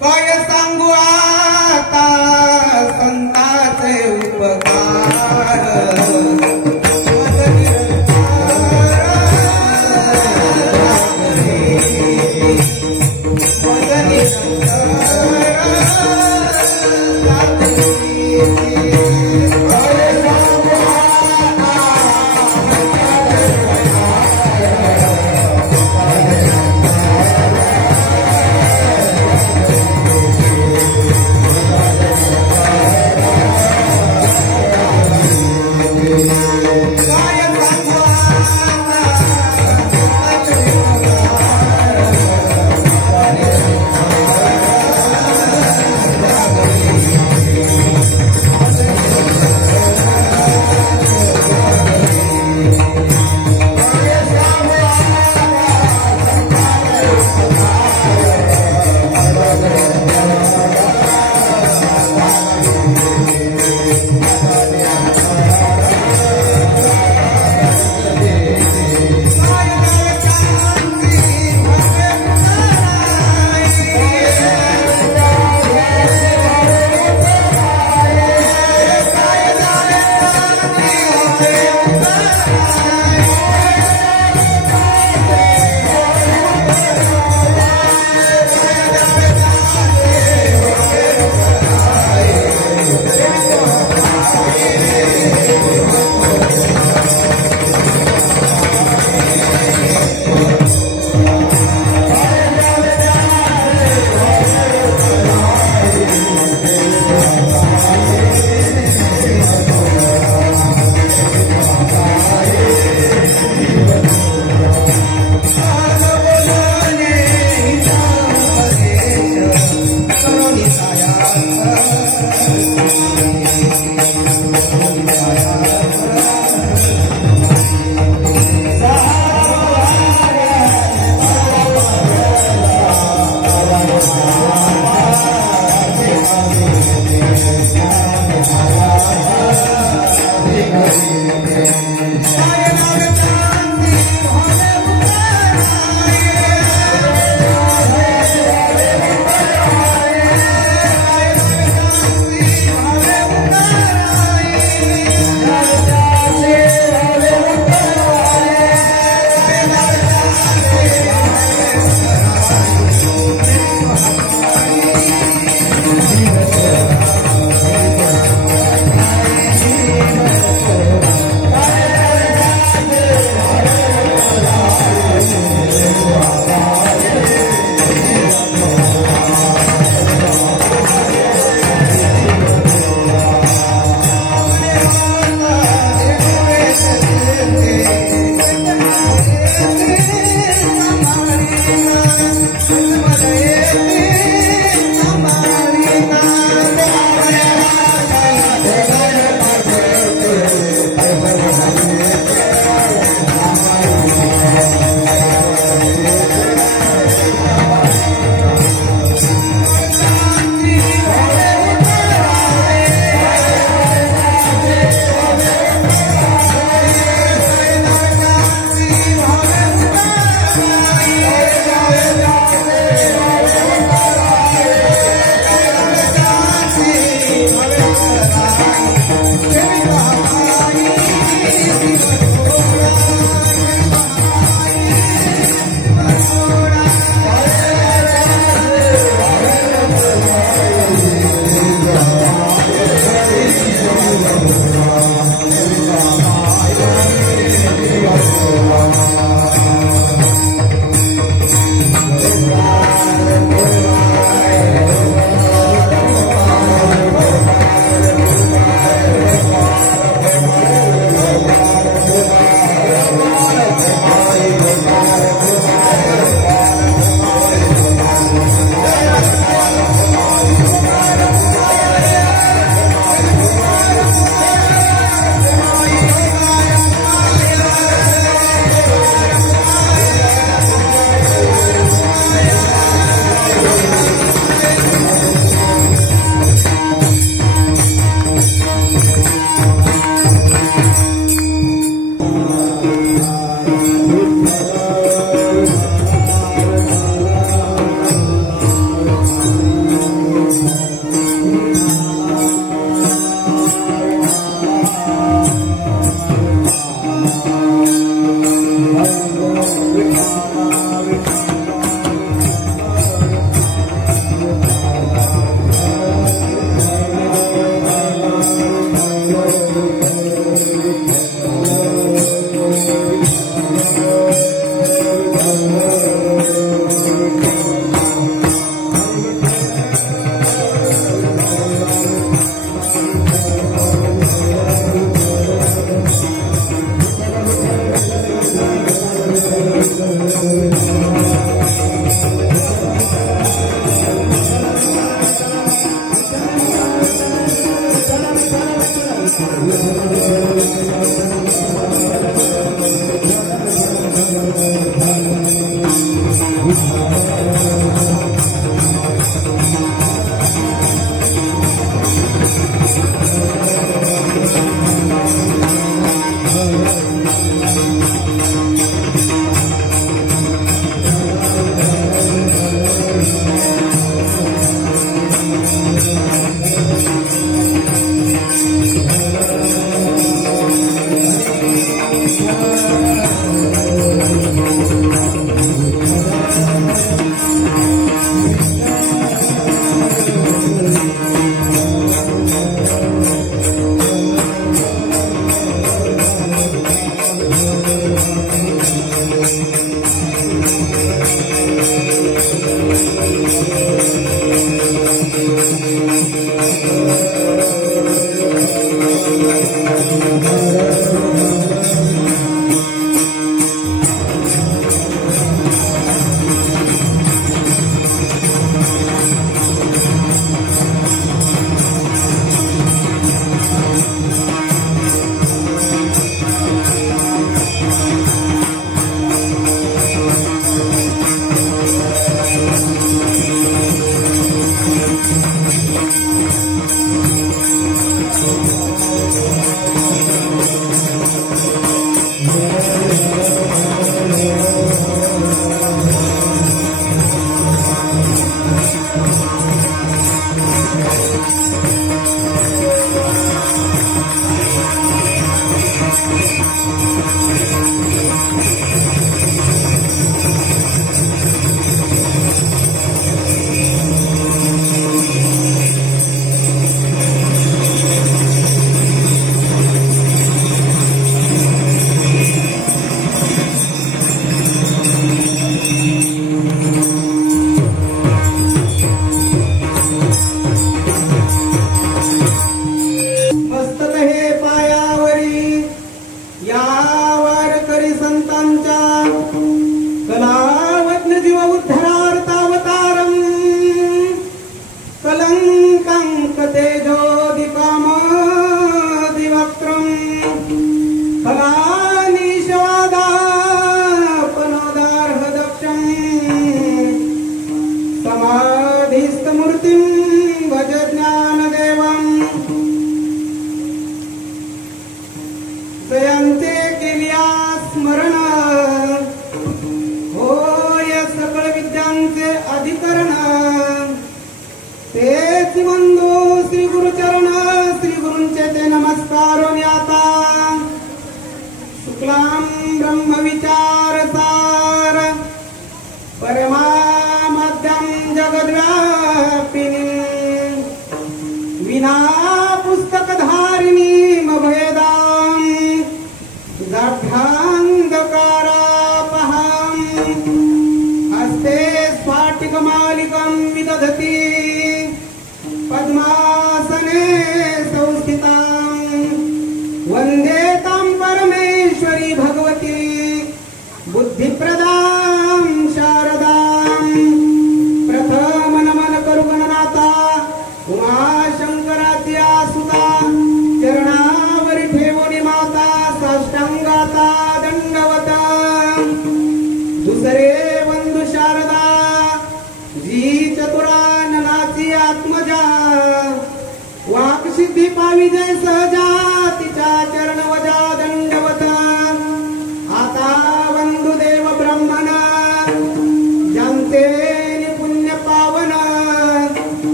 काय सांगू आता संतांचे उपकार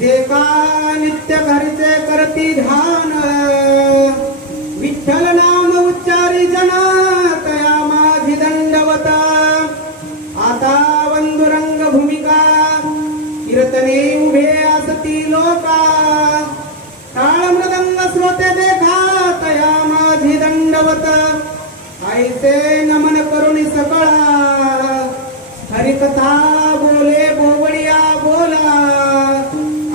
जे कानी लोका टाळ मृदंग श्रोते देखा तया माझी दंडवत ऐसे नमन करुणी सकळा हरिकथा बोले बोबडिया बोला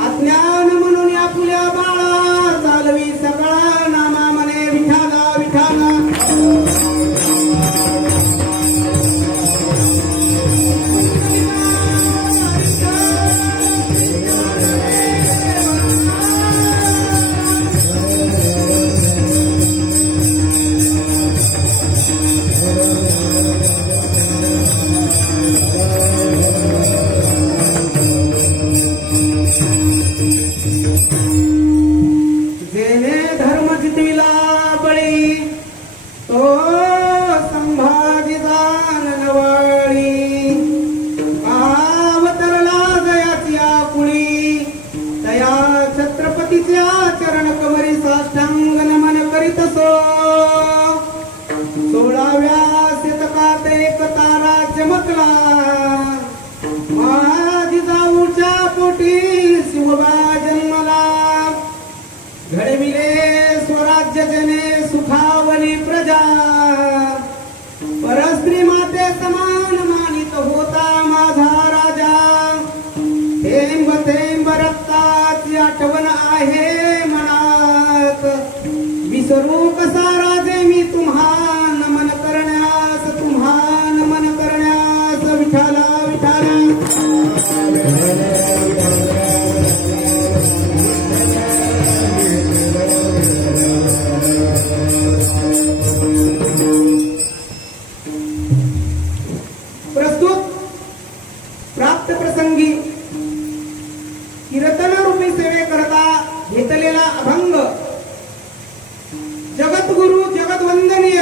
अज्ञान म्हणून या फुल्या बाळा चालवी सकळा नामा मने विठाला विठाला परस्त्री माते समान मानित होता माझा राजा थेंब थेंब रक्ताची आठवण आहे मनात विसरू कसा राजे मी तुम्हा नमन करण्यास विठाला विठाला कीर्तन रूपी सेवे करता घेतलेला अभंग जगद्गुरु जगद्वंदनीय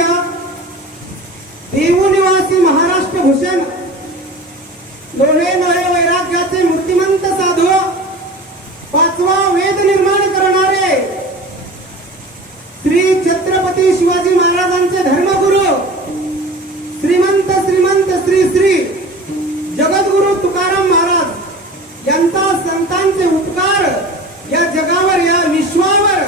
देवनिवासी महाराष्ट्र भूषण लोहे लोहे वैराग्याचे मूर्तिमंत साधू पाचवा वेद निर्माण करणारे श्री छत्रपती शिवाजी महाराजांचे धर्मगुरु श्रीमंत श्रीमंत श्री श्री जगद्गुरु तुकाराम महाराज यांचा संतांचे उपकार या जगावर या विश्वावर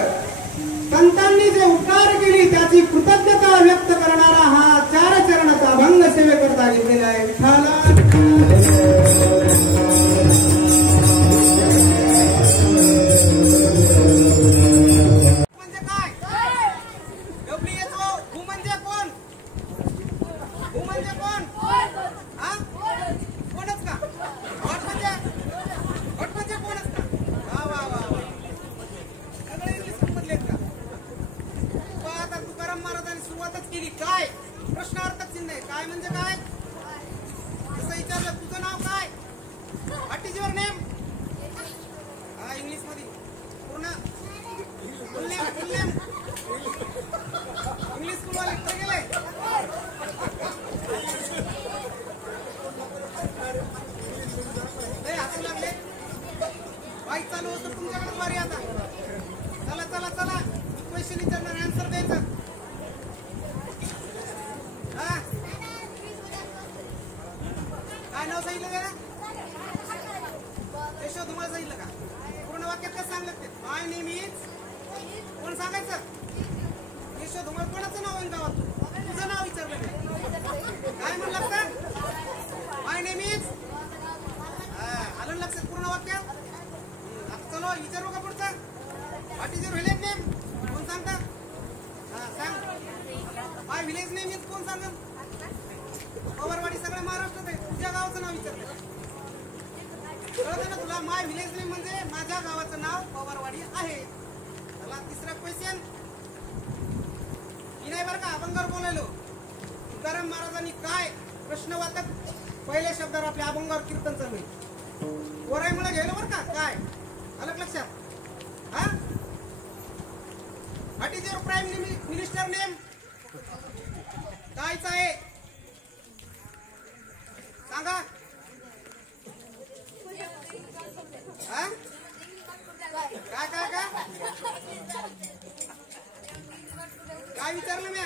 संतांनी जे उपकार केली त्याची कृतज्ञता व्यक्त करणारा हा चार चरणाचा अभंग सेवेकरता घेतलेला आहे विठाला काय विचारलं म्या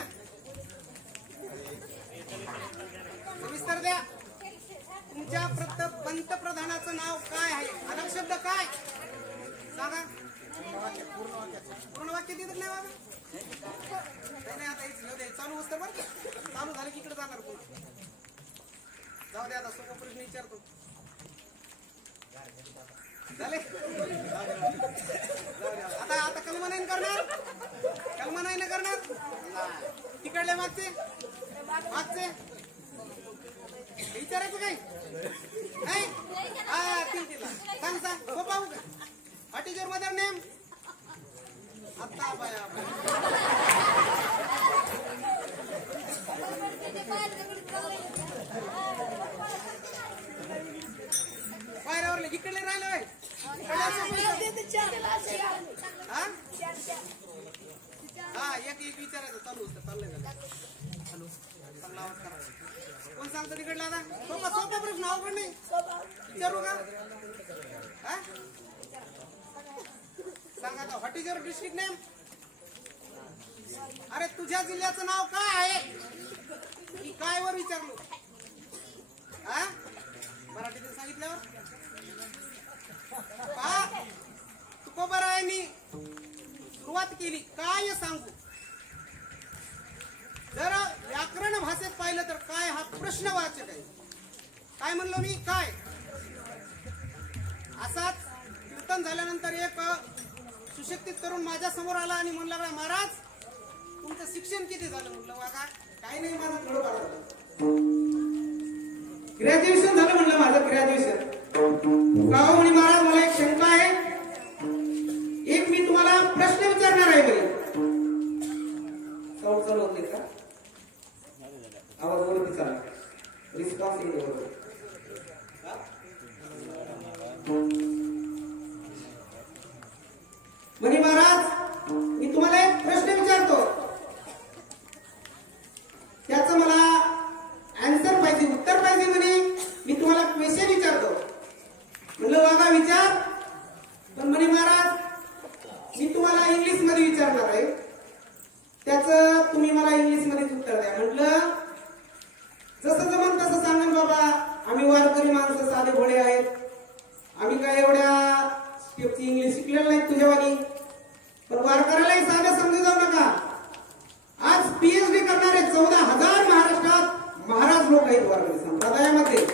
विस्तार द्या तुमच्या पंतप्रधानाचं नाव काय आहे अलग शब्द काय सांगा पूर्ण वाक्य देत नाही बाबा. नाही आता चालू असतं बरं. चालू झालं की इकडे जाणार कोण. जाऊ दे आता सोपा प्रश्न विचारतो. झाले आता आता कलमा नाही करणार. कलमा नाही ना करणार. तिकडले मागचे मागचे विचारायचं काही नाही. हा तिला सांग सांग सोपा हो का. What is your mother name. आता बाया बाहेर इकडे राहिलं. हा एक एक विचारायचं चालू असतं. चाललंय हॅलो चांगला आवाज करा. कोण सांगतो तिकडला आता. सोपा सोपा प्रश्न अवघड नाही विचारू का. सांगा आता what is your district name. अरे तुझ्या जिल्ह्याचं नाव काय आहे. मी काय वर विचारलो. हा मराठीतून सांगितल्यावर तुको बरं आहे. मी सुरुवात केली काय सांगू. जर व्याकरण भाषेत पाहिलं तर काय हा प्रश्नवाचक आहे. काय म्हणलो मी काय. असाच कीर्तन झाल्यानंतर एक सुशिक्षित तरुण माझ्या समोर आला आणि म्हणला महाराज तुमचं शिक्षण किती झालं. म्हणलं बघा काही नाही माझं थोडं ग्रॅज्युएशन झालं. म्हणलं माझं ग्रॅज्युएशन. गाव म्हणे महाराज मला एक शंका आहे. एक मी तुम्हाला प्रश्न विचारणार आहे. बरे साऊंड चालू होते का. आवाज बरोबर विचारा. रिस्पॉन्स बरोबर. म्हणे महाराज मी तुम्हाला एक प्रश्न विचारतो. त्याचं मला आन्सर पाहिजे उत्तर पाहिजे. म्हणे मी तुम्हाला क्वेश्चन विचारतो. म्हणलं वागा विचार. पण म्हणे महाराज मी तुम्हाला इंग्लिश मध्ये विचारणार आहे. त्याचं तुम्ही मला इंग्लिश मध्ये उत्तर द्या. म्हटलं जसं जमन तसं सांगा बाबा. आम्ही वारकरी माणसं साधे भोळे आहेत. आम्ही काय एवढ्या स्टेपची इंग्लिश शिकलेलं नाही तुझ्यावानी. पण वारकऱ्यालाही साधं समजू जाऊ नका. आज पीएचडी करणारे 14,000 महाराष्ट्रात महाराज लोक आहेत वारकरी संप्रदायामध्ये.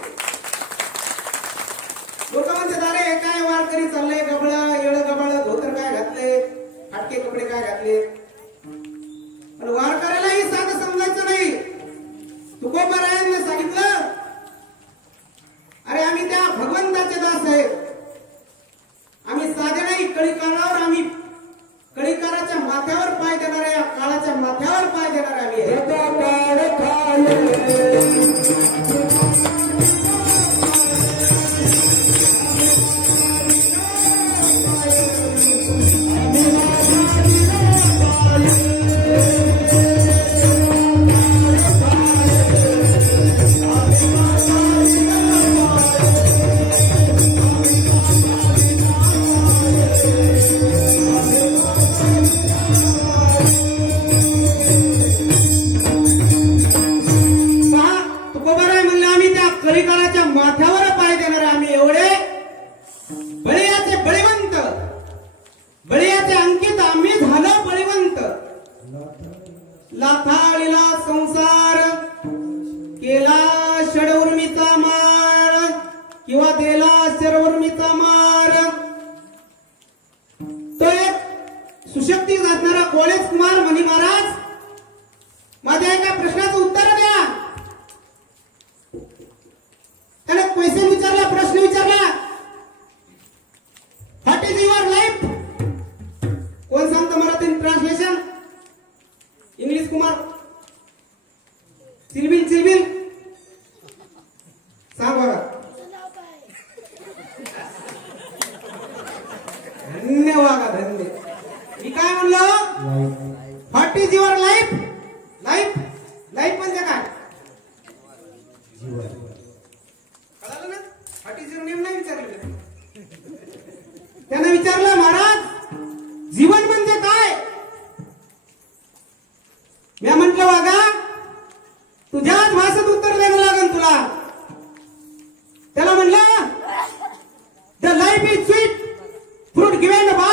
लोक म्हणतात अरे काय वारकरी चाललंय गबळ येळं गबळ धोतर काय घातले फाटके कपडे काय घातले. पण वारकऱ्यालाही साधं समजायचं नाही. तुकोबारायांनी सांगितलं अरे आम्ही त्या भगवंताचे दास आहेत. आम्ही साधे नाही कळीकारावर आम्ही कळीकाराच्या माथ्यावर पाय देणारे या काळाच्या माथ्यावर पाय देणारे आम्ही लाथाळीला संसार केला षडउर्मीचा मार किंवा देला शरउर्मीचा मार. तो एक सुशक्ती असणारा कॉलेज कुमार म्हणे महाराज माझ्या एका प्रश्नाचं उत्तर द्या. त्याने क्वेश्चन विचारला प्रश्न विचारला. What is your life. कोण सांगतं मराठीत ट्रान्सलेशन. इंग्लिश कुमार चिलबिल चिलबिल सांग बघा. धन्यवाद धन्य. मी काय म्हणलो what is your life. Life life म्हणजे काय कळालं ना. व्हॉट इज युअर नेम नाही विचारलं. त्याने विचारलं महाराज जीवन म्हणजे काय. मी म्हंटल वागा तुझ्याच भाषेत उत्तर द्यावं लागेल तुला. त्याला म्हणलं the life is sweet fruit given bye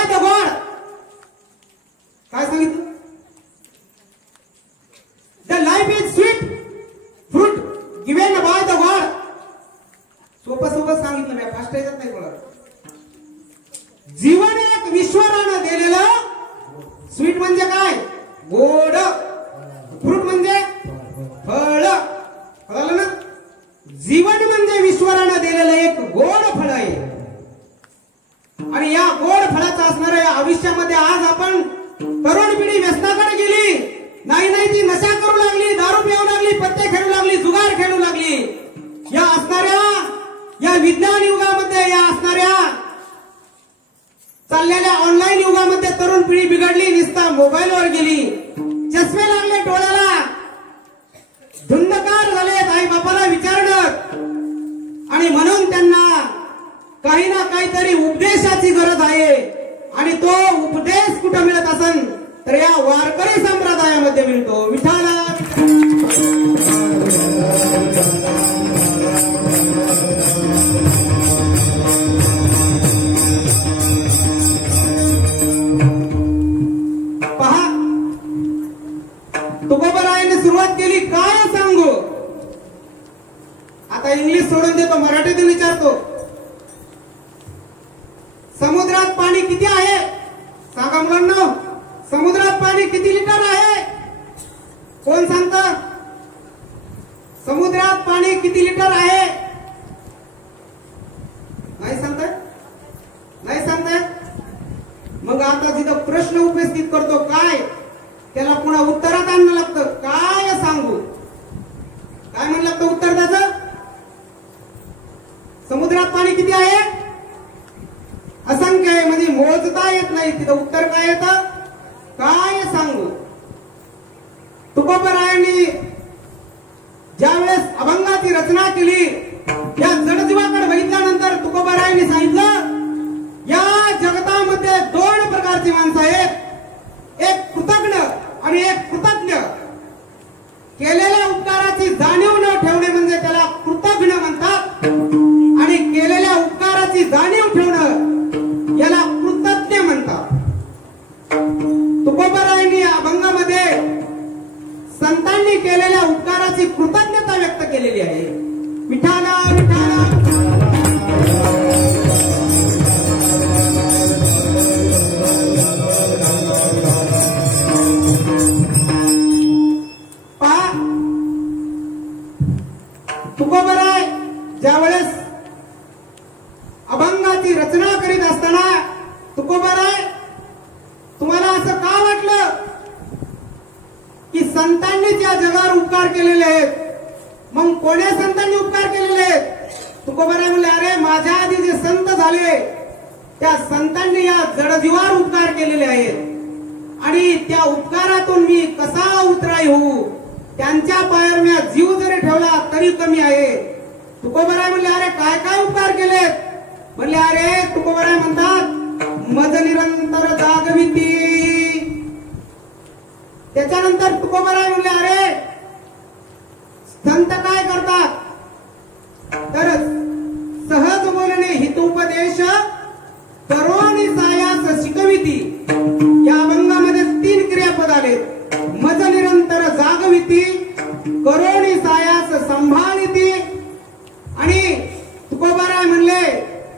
आयुष्यामध्ये आज आपण तरुण पिढी व्यसनाकडे गेली, नाही ती नशा करू लागली, दारू पिऊ लागली, पत्ते खेळू लागली, जुगार खेळू लागली. या असणाऱ्या या विज्ञान युगामध्ये, या असणाऱ्या चाललेल्या ऑनलाईन युगामध्ये तरुण पिढी बिघडली, नुसता मोबाईलवर गेली, चष्मे लागले डोळ्याला, धुंदकार झाले, आई बापाला विचारणं. आणि म्हणून त्यांना काही ना काहीतरी उपदेशाची गरज आहे. आणि तो उपदेश कुठं मिळत असन तर या वारकरी संप्रदायामध्ये मिळतो. विठाला पहा, तुकोबारायांनी सुरुवात केली, काय सांगू. आता इंग्लिश सोडून देतो, मराठीतून विचारतो. समुद्रात पाणी किती आहे सांगा मुलांनो. समुद्रात पाणी किती लिटर आहे? कोण सांगतं? समुद्रात पाणी किती लिटर आहे? नाही सांगताय? नाही सांगताय? मग आता जिथं प्रश्न उपस्थित करतो काय, त्याला पुन्हा उत्तरात आणणं लागतं. काय सांगू, काय म्हणलं लागतं उत्तर द्यायचं? समुद्रात पाणी किती आहे? असंख्य आहे, म्हणजे मोजता येत नाही. तिथं उत्तर काय येतं? काय सांगू. तुकोबारायांनी ज्यावेळेस अभंगाची रचना केली, या जडजीवाकडे बघितल्यानंतर तुकोबारायांनी सांगितलं, या जगतामध्ये दोन प्रकारची माणसं आहेत, एक कृतज्ञ आणि एक कृतज्ञ. केलेल्या उपकाराची जाणीव न ठेवणे म्हणजे त्याला कृतज्ञ म्हणतात, आणि केलेल्या उपकाराची जाणीव ठेवणं याला कृतज्ञ म्हणतात. तुकोबारायांनी अभंगामध्ये संतांनी केलेल्या उपकाराची कृतज्ञता व्यक्त केलेली आहे. विठाला विठाला पहा, तुकोबाराय ज्यावेळेस अभंगाची रचना करीत असताना, तुकोबाराय तुम्हाला असं का वाटलं की संतांनीच या जगावर उपकार केलेले आहेत? मग कोण्या संतांनी उपकार केलेले आहेत? तुकोबाराय म्हणले, अरे माझ्या आधी जे संत झाले त्या संतांनी या जडजीवावर उपकार केलेले आहेत, आणि त्या उपकारातून मी कसा उतराई होऊ, त्यांच्या पायावर मी जीव जरी ठेवला तरी कमी आहे. तुकोबाराय म्हणले, अरे काय काय उपकार केलेत? म्हणले, अरे तुकोबाराय म्हणतात, मज निरंतर जागविती. त्याच्यानंतर तुकोबाराय म्हणले, अरे संत काय करतात तर सहज बोलणे हितोपदेश करोनी सायास शिकविती. या अभंगामध्ये 3 क्रियापद आले, मज निरंतर जागविती, करोनी सायास संभाळिती. आणि तुकोबाराय म्हणले,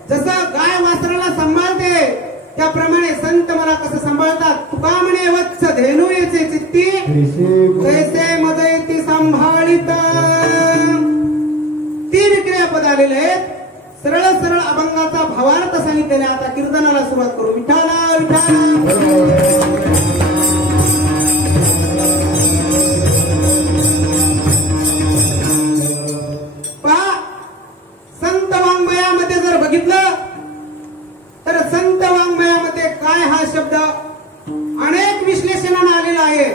जसं गाय वासराला सांभाळते त्याप्रमाणे संत मला कसं सांभाळतात. तुका म्हणे वत्स धेनू येचे चित्ती, तैसे मज येती सांभाळित. 3 क्रियापद आलेले आहेत. सरळ सरळ अभंगाचा भावार्थ सांगितलेला. आता कीर्तनाला सुरुवात करू. विठाला विठाला पहा, संत वाङ्मयामध्ये जर बघितलं तर संत वाङ्मयामध्ये काय हा शब्द अनेक विश्लेषणाने आलेला आहे.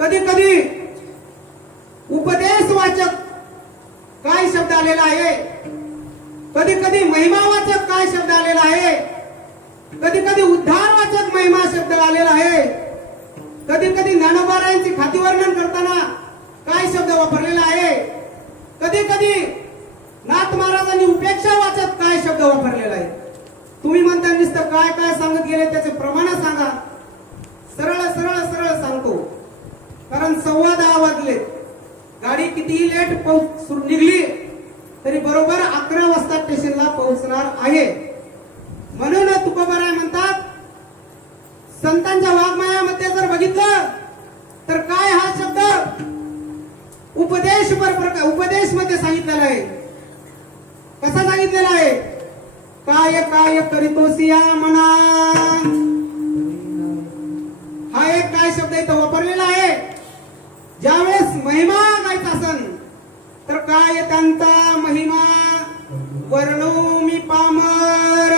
कधी कधी उपदेशवाचक काय शब्द आलेला आहे, कधी कधी महिमावाचक काय शब्द आलेला आहे, कधी कधी उद्धारवाचक महिमा शब्द आलेला आहे, कधी कधी ज्ञानोबारायांची खातीवर्णन करताना काय शब्द वापरलेला आहे, कधी कधी नाथ महाराजांनी उपेक्षावाचक काय शब्द वापरलेला आहे. तुम्ही म्हणता नुसतं काय काय सांगत गेले त्याचे प्रमाण सांगा. सरळ सरळ सरळ सांगतो, कारण 10:15 वाजले. गाडी कितीही लेट निघली तरी बरोबर 11 वाजता स्टेशनला पोहोचणार आहे. म्हणून तुकोबाराय म्हणतात, संतांच्या वाङ्मयामध्ये जर बघितलं तर काय हा शब्द उपदेश मध्ये सांगितलेला आहे. कसा सांगितलेला आहे? काय काय करीतोसी या मना. हा एक काय शब्द इथं वापरलेला आहे. ज्यावेळेस महिमा गायचा असन तर काय त्यांचा महिमा वर्णू मी पामर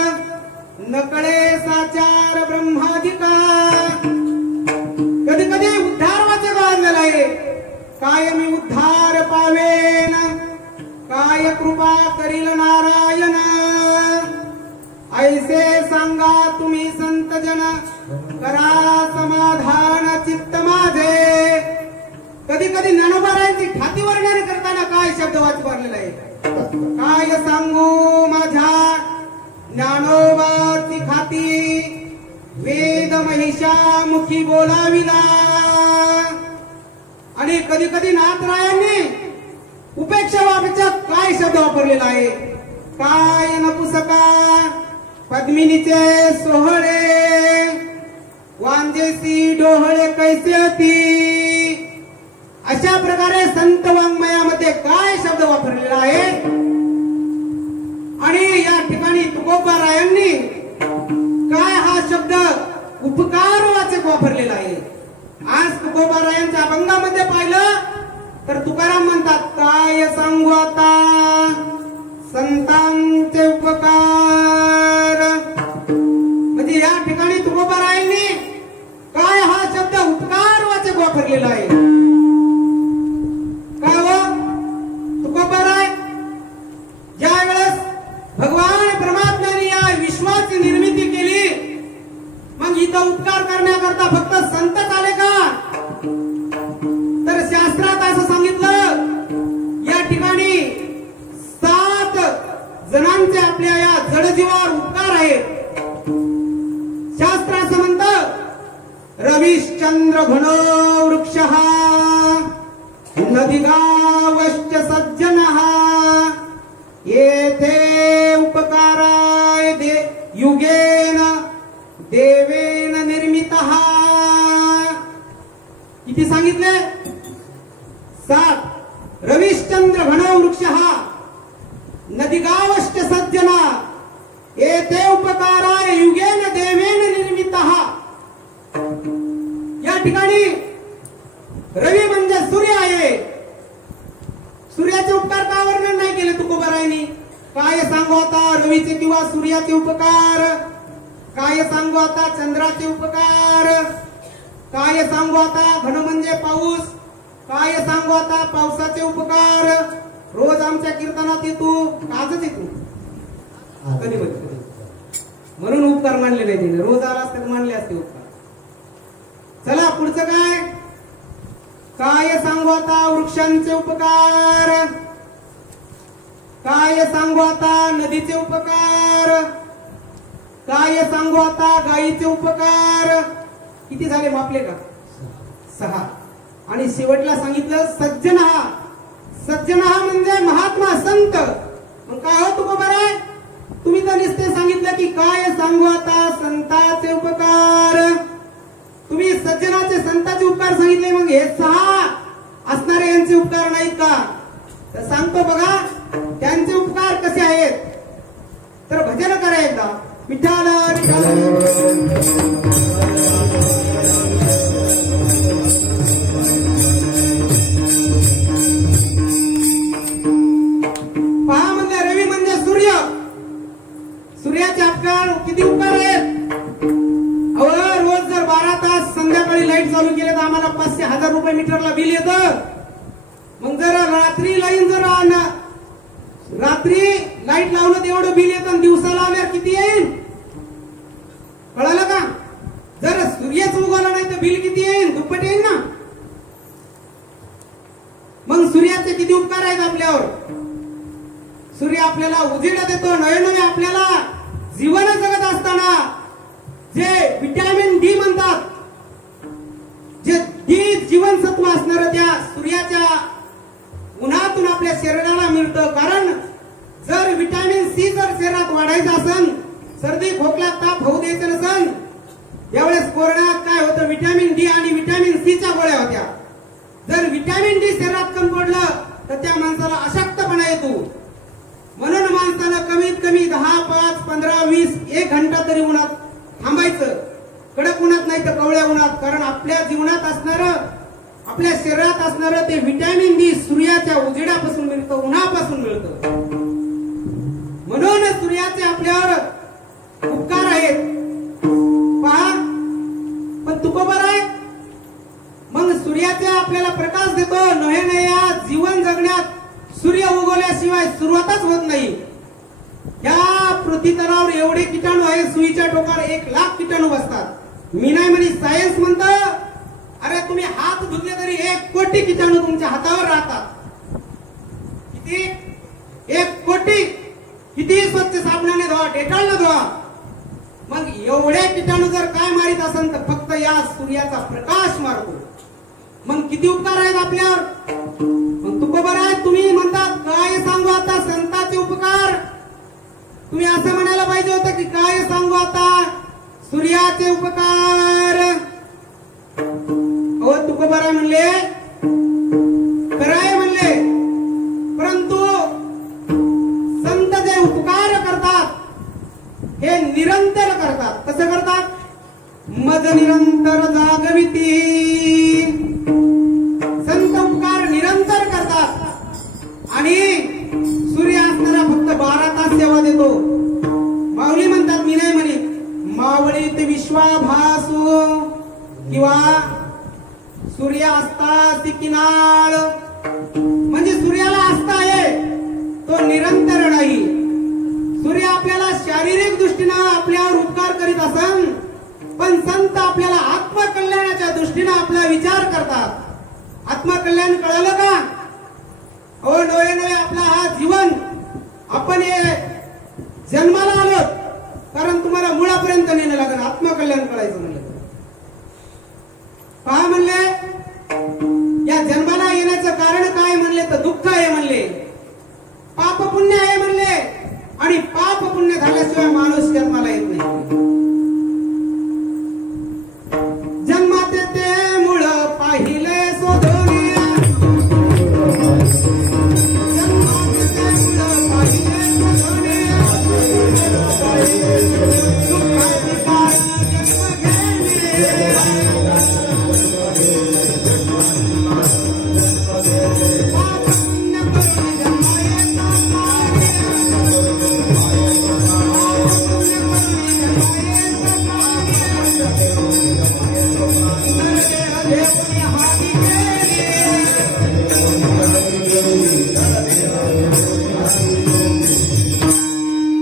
नकळे साचार ब्रह्माधिकार. कधी कधी उद्धार वाचे गाजलेला आहे. काय मी उद्धार पावेन काय कृपा करील नारायण. ऐसे सांगा तुम्ही संत जन करा समाधान चित्त माझे. कधी कधी ज्ञानोबारायांची ठाती वर्णन करताना काय शब्द वापरलेला आहे. काय सांगू माझ्या ज्ञानोबाची खाती वेद महिषा मुखी बोलाविला. आणि कधी कधी नाथरायांनी उपेक्षा वापेक्षा काय शब्द वापरलेला आहे. काय नपुसका पद्मिनीचे सोहळे वांजेसी डोहळे कैसे. अशा प्रकारे संत वाङ्मयामध्ये काय शब्द वापरलेला आहे. आणि या ठिकाणी तुकोबारायांनी काय हा शब्द उपकारवाचक वापरलेला आहे. आज तुकोबारायांच्या अभंगामध्ये पाहिलं तर तुकाराम म्हणतात काय सांगू आता संतांचे उपकार. म्हणजे या ठिकाणी तुकोबारायांनी काय हा शब्द उपकारवाचक वापरलेला आहे. काय हो तुकोबाराय ज्या वेळेस भगवान परमात्म्याने या विश्वाची निर्मिती केली मग इथं उपकार करण्याकरता फक्त संतच आले का. तर शास्त्रात असं सांगितलं या ठिकाणी 7 जणांचे आपल्या या जडजीवावर उपकार आहेत. शास्त्र असं म्हणतं रविश्चंद्र घनो वृक्ष नदीगावश्च सज्जन येथे उपकाराय युगेन देवेन निर्मित. किती सांगितले 7. रविश्चंद्र घनो वृक्ष नदीगावश्च सज्जना येथे उपकाराय युगेन देवेन निर्मित. या ठिकाणी रवी म्हणजे सूर्य आहे. सूर्याचे उपकार का वर्णन नाही केले तुकोबारायांनी. काय सांगू आता रवीचे किंवा सूर्याचे उपकार. काय सांगू आता चंद्राचे उपकार. काय सांगू आता घन म्हणजे पाऊस. काय सांगू आता पावसाचे उपकार. रोज आमच्या कीर्तनात येतो आजच येतो कधी म्हणून उपकार मानले नाही तिने. रोज आला असते मानले असते उपकार. चला पुढचं काय. काय सांगू आता वृक्षांचे उपकार. काय सांगू आता नदीचे उपकार. काय सांगू आता गायीचे उपकार. किती झाले मापले का 6. आणि शेवटला सांगितलं सज्जन. सज्जन म्हणजे महात्मा संत. मग काय हो तुकोबाराय तुम्ही तर नुसते सांगितलं की काय सांगू आता संतांचे उपकार. तुम्ही सज्जनाचे संतांचे उपकार सांगितले मग हे 6 असणारे यांचे उपकार नाहीत का. तर सांगतो बघा त्यांचे उपकार कसे आहेत. तर भजन करा एकदा विठ्ठल पहा म्हणजे रवी म्हणजे सूर्य. सूर्याचे उपकार किती उपकार आहेत. रोज जर 12 तास संध्याकाळी लाईट चालू केले तर आम्हाला 500-1000 रुपये मीटरला बिल येतं. मग जर रात्री लाईट लावलं तर एवढं बिल येतं. दिवसाला आल्यावर किती येईल कळालं का. जर सूर्यच उगवला नाही तर बिल किती येईल दुप्पट येईल ना. मग सूर्याचे किती उपकार आहेत आपल्यावर. सूर्य आपल्याला उजेड देतो. नवे नवे आपल्याला जीवन जगत असताना जे विटॅमिन डी म्हणतात जे डी जीवनसत्व असणार त्या सूर्याच्या उन्हातून आपल्या शरीराला मिळतं. कारण जर विटॅमिन सी जर शरीरात वाढायचं असेल सर्दी खोकला ताप होऊ द्यायचं नसेल. यावेळेस कोरोनात काय होतं विटॅमिन डी आणि विटॅमिन सी च्या गोळ्या होत्या. जर विटॅमिन डी शरीरात कमी पडलं तर त्या माणसाला अशक्तपणा येतो. म्हणून माणसाला कमीत कमी 10, 5, 15 एक घंटा तरी उन्हात थांबायचं, कडक उन्हात नाही तर कवळ्या उन्हात. कारण आपल्या जीवनात असणारं, आपल्या शरीरात असणारं ते व्हिटॅमिन डी सूर्याच्या उजेडापासून मिळतं, उन्हापासून मिळतं. म्हणून सूर्याचे आपल्यावर उपकार आहेत. पहा, पण तुकोबर आहे मग सूर्याचे आपल्याला प्रकाश देतो. नव्हे नाही, या जीवन जगण्यात सूर्य उगवल्याशिवाय सुरुवातच होत नाही. या पृथ्वीतलावर एवढे किटाणू आहे, सुईच्या टोकावर 1,00,000 किटाणू बसतात. मी नाही म्हणे, सायन्स म्हणतं अरे तुम्ही हात धुतले तरी 1 कोटी किटाणू तुमच्या हातावर राहतात. किती? 1 कोटी. किती स्वच्छ साबणाने धुवा, डेटॉलने धुवा. मग एवढे किटाणू जर काय मारित असेल तर फक्त या सूर्याचा प्रकाश मारतो. मग किती उपकार आहेत आपल्यावर. मग तुकोबर आहे, तुम्ही म्हणतात काय सांगू आता संतांचे उपकार. तुम्ही असं म्हणायला पाहिजे होतं की काय सांगू आता सूर्याचे उपकार. हो तुकोबर आहे म्हणले, खरंय म्हणले, परंतु संत जे उपकार करतात हे निरंतर करतात. कसं करतात? मज निरंतर जागविती. संत उपकार निरंतर करतात आणि सूर्य असणारा फक्त 12 तास सेवा देतो. माऊली म्हणतात, मी नाही म्हणे, मावळीत विश्वाभासू किंवा सूर्य असता किनाळ. म्हणजे सूर्याला असता आहे, तो निरंतर नाही. सूर्य आपल्याला शारीरिक दृष्टीनं आपल्यावर उपकार करीत असन, पण संत आपल्याला आत्मकल्याणाच्या दृष्टीनं आपला विचार करतात. आत्मकल्याण कळलं का? हो, नवे नवे आपला हा जीवन, आपण हे जन्माला आलो कारण तुम्हाला मुळापर्यंत नेणं लागेल. आत्मकल्याण कळायचं म्हणलं. पहा म्हणले, या जन्माला येण्याचं कारण काय म्हणले तर दुःख आहे म्हणले, पाप पुण्य आहे म्हणले, आणि पाप पुण्य झाल्याशिवाय माणूस जन्माला येत नाही. जन्माते ते मूळ पाहिले शोधून, जन्माते ते मूळ पाहिले शोधून, दुःखाचे कारण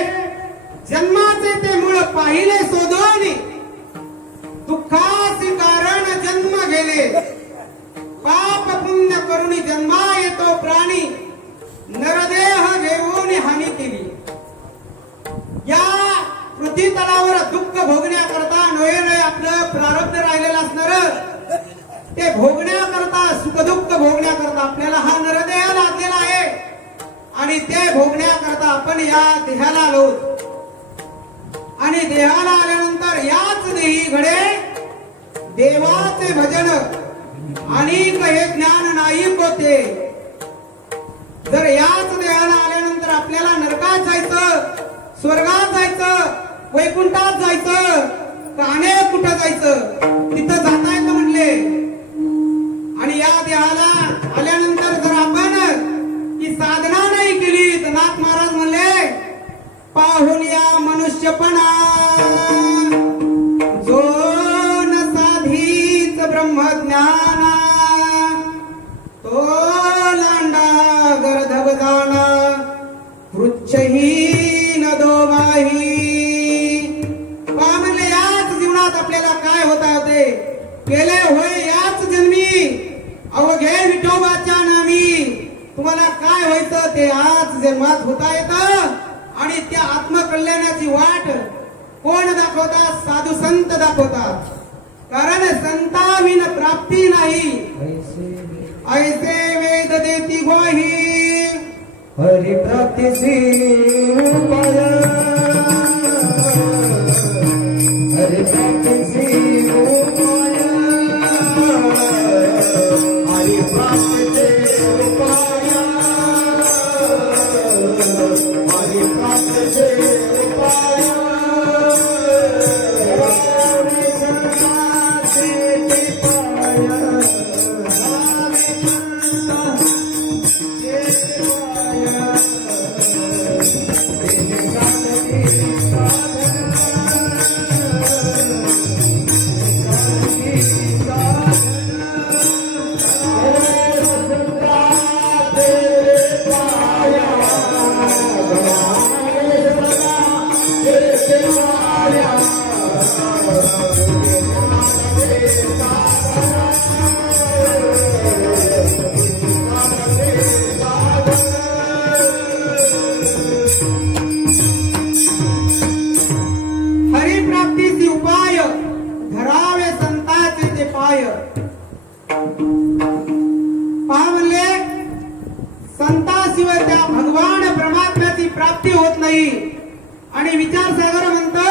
जन्म घेणे. जन्माचे ते मूळ पाहिले शोधून, दुःखाचे कारण जन्म गेले. पाप पुण्य करून जन्मा येतो प्राणी, नरदेह घेऊन हानी केली. या पृथ्वी तलावर दुःख भोगण्याकरता नवे नवे आपलं प्रारब्ध राहिलेलं असणार, ते भोगण्याकरता, सुखदुःख भोगण्याकरता आपल्याला हा नरदेह लागलेला आहे. आणि ते भोगण्याकरता आपण या देहाला आलो. आणि देहाला आल्यानंतर याच देही घडे देवाचे भजन आणि हे ज्ञान नाही होते. जर याच देहाला आल्यानंतर आपल्याला नरकात जायचं, स्वर्गात जायचं, वैकुंठात जायचं, काने कुठं जायचं, तिथं जाता येतं म्हणले. आणि या देहाला आल्यानंतर जर आपण ही साधना नाही केली तर नाथ महाराज म्हणले, पाहून या मनुष्यपणा जो न साधीच ब्रह्मज्ञाना, तो लांडा गर्धब जाणा वृक्षहीन दोघाही. पहा म्हणले, याच जीवनात आपल्याला काय होता होते केले होय याच जन्मी, अवघे विठोबाच्या नामी. तुम्हाला काय व्हायचं ते आज जन्मात होता येतं. आणि त्या आत्मकल्याणाची वाट कोण दाखवतात? साधू संत दाखवतात. कारण संताविन प्राप्ती नाही, ऐसे वेद देती ग्वाही. हरि प्राप्तीसी उपाय, हरि प्राप्तीसी उपाय, हरि प्राप्तीसी उपाय, हरि प्राप्तीसी प्राप्तीसी उपाय धरावे संताचे ते पाय. पहा म्हणले संताशिवाय त्या भगवान परमात्म्याची प्राप्ती होत नाही. आणि विचारसागर म्हणतो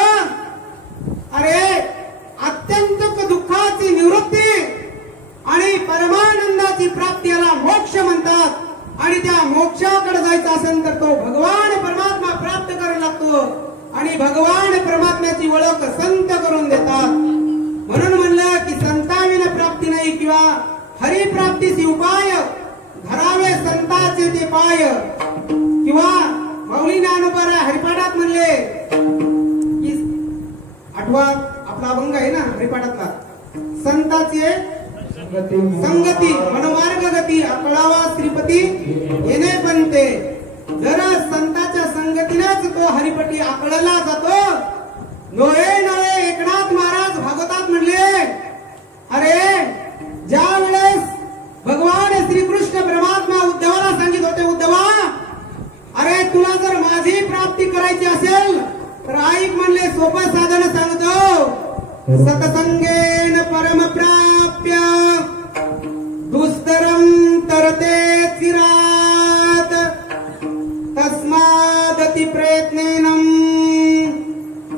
अरे अत्यंत दुःखाची निवृत्ती आणि परमानंदाची प्राप्ती याला मोक्ष म्हणतात. आणि त्या मोक्षाकडे जायचं असेल तर तो भगवान परमात्मा प्राप्त करायला लागतो. आणि भगवान परमात्म्याची ओळख संत करून देतात. म्हणून म्हणलं की संताविना प्राप्ती नाही किंवा हरिप्राप्तीची उपाय धरावे संताचे ते पाय. किंवा माऊली ज्ञानोबा हरिपाठात म्हणले की आठवा आपला अभंग आहे ना हरिपाठातला, संताचे संगती मनमार्ग गती अकळावा श्रीपती येणे बनते. जर संताच्या संगतीनेच तो हरिपती आकळला जातो. नोहे नोहे एकनाथ महाराज भागवतात म्हणले अरे ज्या वेळेस भगवान श्रीकृष्ण परमात्मा उद्धवाला सांगित होते उद्धवा अरे तुला जर माझी प्राप्ती करायची असेल तर ऐक म्हणले सोपं साधन सांगतो. सतसंगेन परम प्राप्य दुस्तरम तरते चिरात तस्मादति प्रयत्नेन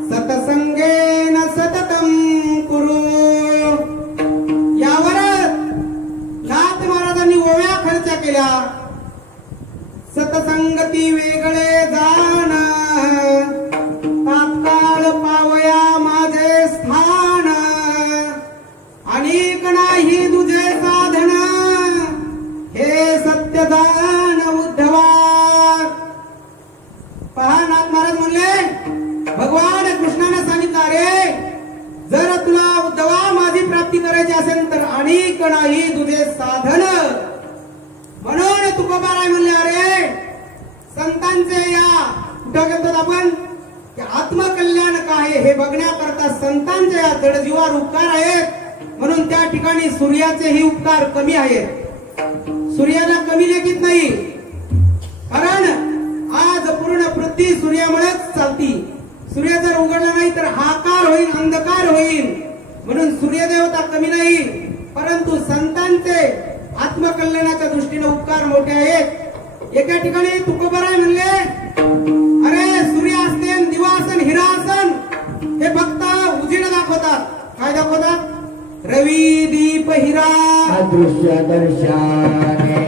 सतसंगेन सततम कुरु. यावर नाथ महाराजांनी ओव्या खर्च केल्या. सतसंगती वेगळे जाण तात्काळ पावया माझे स्थान अनेक नाही तुझे साधन हे सत्य दान उद्धवा. पहा नाथ महाराज म्हणले भगवान कृष्णाने सांगितलं रे जर तुला उद्धवा माझी प्राप्ती करायची असेल तर अनेक नाही तुझे साधन. म्हणून तुकोबाराय म्हणले अरे संतांचे या कुठं घेतात आपण आत्मकल्याण काय हे बघण्याकरता संतांचे या जडजीवावर उपकार आहेत. म्हणून त्या ठिकाणी सूर्याचेही उपकार कमी आहेत. सूर्याला कमी लेखित नाही कारण आज पूर्ण पृथ्वी सूर्यामुळेच चालती. सूर्य जर उघडला नाही तर हाकार होईल अंधकार होईल. म्हणून सूर्यदेवता कमी नाही परंतु संतांचे आत्मकल्याणाच्या दृष्टीने उपकार मोठे आहेत. एका ठिकाणी तुकोबाराय म्हणले अरे सूर्यासन दिवासन हिरासन हे फक्त उजेड दाखवतात. काय दाखवतात? रवी दीप हिरा अदृश्य दर्शने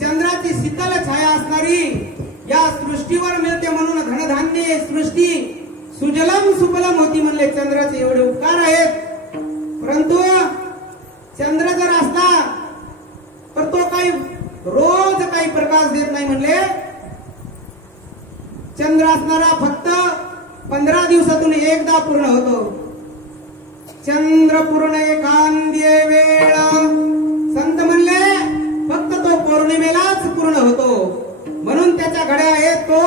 चंद्राची छाया असणारी या सृष्टीवर मिळते म्हणून धनधान्य सृष्टी सुजलम सुफलम होती म्हणले. चंद्राचे एवढे उपकार आहेत. परंतु चंद्र जर असला तर तो काही रोज काही प्रकाश देत नाही म्हणले. चंद्र असणारा फक्त 15 दिवसातून एकदा पूर्ण होतो. चंद्र पूर्ण एकांद्य वेळ संत म्हणले फक्त तो पौर्णिमेलाच पूर्ण होतो. म्हणून त्याच्या घड्या आहेत. तो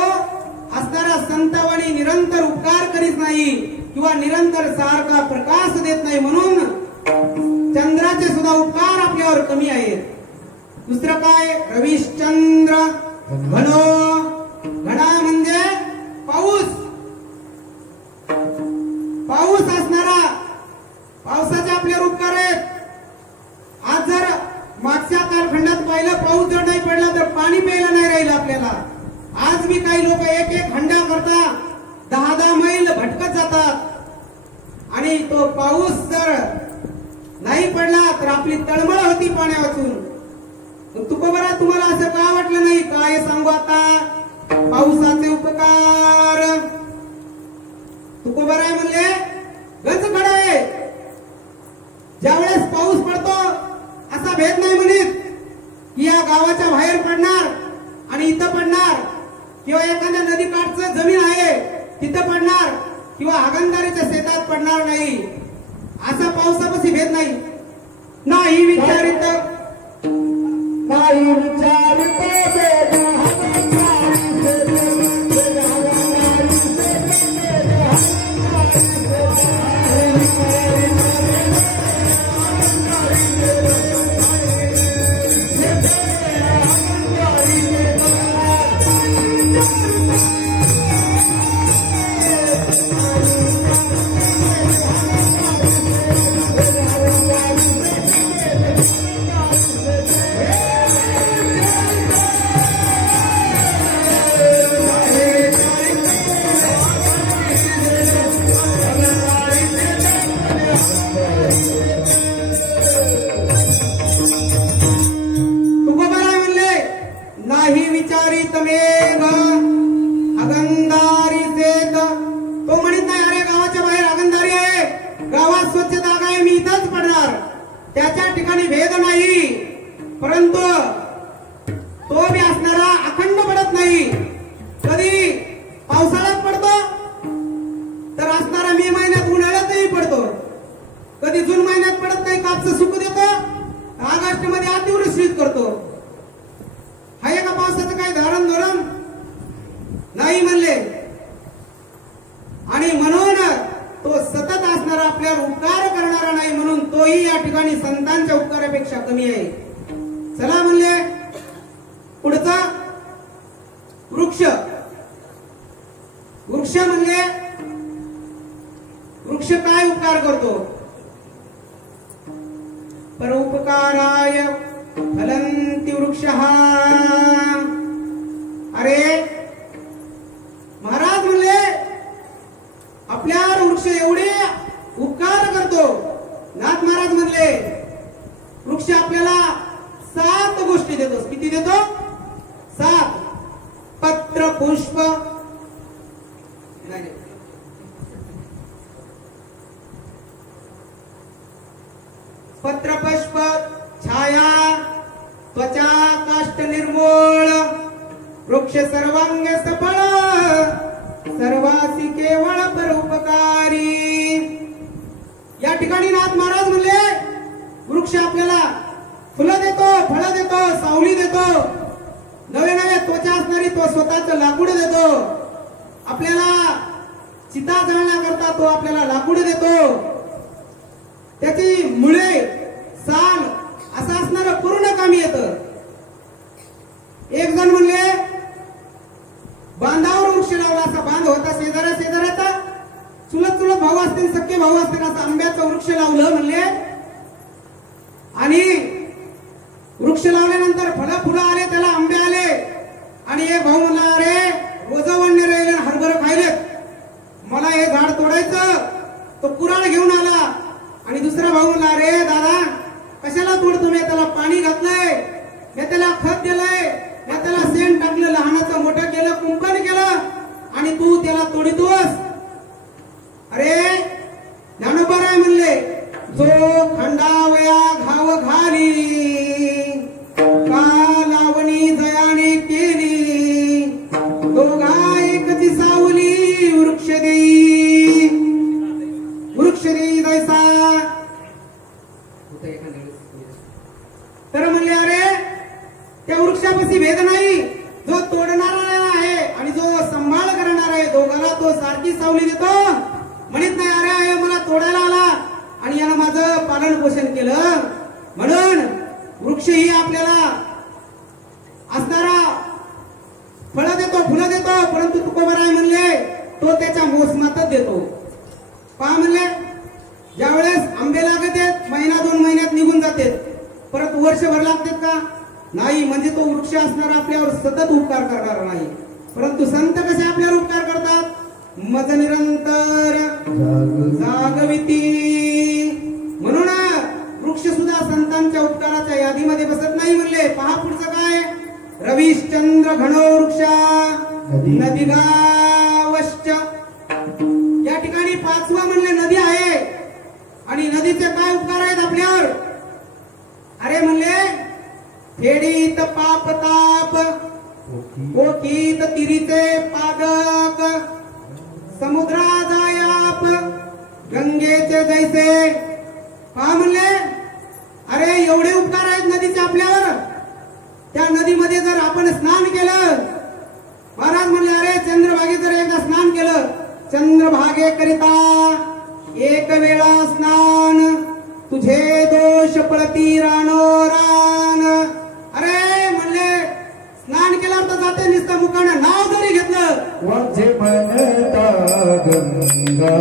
असणारा संतवाणी निरंतर उपकार करीत नाही किंवा निरंतर सारखा प्रकाश देत नाही. म्हणून चंद्राचे सुद्धा उपकार आपल्यावर कमी आहेत. दुसरं काय रविश्चंद्र घनो. घडा म्हणजे पाऊस. पाऊस असणारा पावसाचे आपल्यावर उपकार आहेत. आज जर मागच्या कालखंडात पाहिलं पाऊस जर नाही पडला तर पाणी प्यायला नाही राहिलं आपल्याला. आज मी काही लोक एक एक हंडा करता 10-10 मैल भटकत जातात आणि तो पाऊस जर नाही पडला तर आपली तळमळ होती पाण्या वाचून. तुकोबरा तुम्हाला असं का वाटलं नाही? काय सांगू आता पावसाचे उपकार. तुकोबरा म्हणले गंज खडे ज्यावेळेस पाऊस पडतो असा भेद नाही म्हणत की या गावाच्या बाहेर पडणार आणि इथं पडणार किंवा एखाद्या नदीकाठचं जमीन आहे तिथं पडणार किंवा हागणदारीच्या शेतात पडणार नाही. असा पावसापाशी भेद नाही. नाही विचारित नाही विचारित त्याच्या ठिकाणी भेद नाही. परंतु तो बी असणारा अखंड पडत नाही. कधी पावसाळ्यात पडतो तर असणारा मे महिन्यात उन्हाळ्यातही पडतो. कधी जून महिन्यात पडत नाही कापस सुकू देतो. ऑगस्ट मध्ये अतिवृष्टीत करतो. आहे का पावसाचं काही धारण धोरण नाही म्हणले. आणि म्हणून तो सतत असणारा आपल्यावर उपकार करणारा नाही. म्हणून तोही या ठिकाणी संतांच्या उपकारापेक्षा कमी आहे. चला म्हणले पुढचा वृक्ष. वृक्ष म्हणले वृक्ष काय उपकार करतो? परोपकाराय फलंती वृक्षः. अरे महाराज म्हणले आपल्यावर वृक्ष एवढे उपकार करतो. नाथ महाराज म्हणले वृक्ष आपल्याला 7 गोष्टी देतो. किती देतो? 7. पत्र पुष्प पत्र पुष्प छाया त्वचा काष्ठ निर्मूळ वृक्ष सर्वांग सफळ सर्वासी केवळ परोपकारी. या ठिकाणी नाथ महाराज म्हणले वृक्ष आपल्याला फुलं देतो, फळं देतो, सावली देतो, नवे नवे त्वचा असणारी तो स्वतःच लाकूड देतो. आपल्याला चिता जाळण्याकरता तो आपल्याला लाकूड देतो. त्याची मुळे साल असं असणारं पूर्ण कामी येतं. एक जण म्हणले बांधावर वृक्ष लावला. असा बांध होता शेजाऱ्याचा. चुलत भाऊ असतील, सख्खे भाऊ असतील, असं आंब्याचं वृक्ष लावलं म्हणले. आणि वृक्ष लावल्यानंतर फुलं आले, त्याला आंबे आले. आणि एक भाऊ म्हणला अरे रोजवण्य राहिले, हरभर खायलेत, मला हे झाड तोडायचं. तो कुऱ्हाड घेऊन आला. आणि दुसरा भाऊ म्हणला अरे दादा कशाला तोडतो? मी त्याला पाणी घातलंय, मी त्याला खत दिलंय, मी त्याला शेण तू त्याला तोडीतोस. अरे ज्ञानोबा म्हणले, जो खंडावया घाव घाली का लावणी जयाने केली, दोघा एकची सावली वृक्ष देई जैसा. तर म्हणले अरे त्या वृक्षापाशी भेद नाही. जो तोडणारा आहे आणि जो सांभाळ करणार आहे, दोघांना तो सारखी सावली देतो. म्हणत नाही अरे मला तोडायला आला आणि यानं माझं पालन पोषण केलं. म्हणून वृक्ष ही आपल्याला असणारा फळं देतो, फुलं देतो, परंतु तुकोबाराय म्हणले तो त्याच्या मोसमातच देतो. पहा म्हणले ज्यावेळेस आंबे लागत आहेत, महिना 2 महिन्यात निघून जातात, परत वर्षभर लागतात का? नाही. म्हणजे तो वृक्ष असणारा आपल्यावर सतत उपकार करणार नाही. परंतु संत कसे आपल्यावर उपकार करतात? मज निरंतर जागविती. म्हणून वृक्ष सुद्धा संतांच्या उपकाराच्या यादीमध्ये बसत नाही म्हणले. पहा पुढचं काय? रविश्चंद्र घनो वृक्षा नदीगावश्च. या ठिकाणी 5वा म्हणले नदी आहे. आणि नदीचे काय उपकार आहेत आपल्यावर? अरे म्हणले फेडीत पाप ताप, ओकीत तिरीचे पादक, समुद्रा जायाप गंगेचे जैसे. पहा म्हणले अरे एवढे उपकार आहेत नदीचे आपल्यावर. त्या नदीमध्ये जर आपण स्नान केलं, महाराज म्हणले अरे चंद्रभागे जर एकदा स्नान केलं, चंद्रभागे करिता एक वेळा स्नान, तुझे दोष पळती रानो रान. अरे म्हणले स्नान केल्यावर तर जाते नुसतं मुखानं नाव जरी घेतलं, वाचे म्हणता गंगा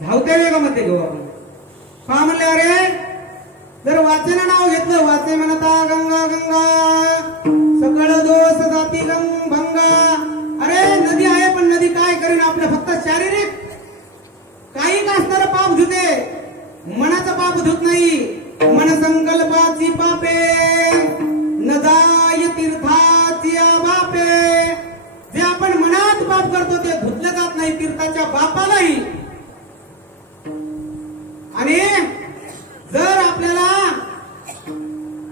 धावत्या वेगामध्ये घेऊ आपण. पहा म्हणले अरे जर वाचेला नाव घेतलं, वाचे म्हणता गंगा गंगा सकळ दोष जाती गंग भंगा. अरे नदी आहे पण नदी काय करेन आपलं फक्त शारीरिक काही असणारं पाप धुते, मनाचं पाप धुत नाही. मन संकल्पाची पापे नदाय तीर्थाची बापे. जे आपण मनात पाप करतो ते धुतलं जात नाही तीर्थाच्या बापालाही. आणि जर आपल्याला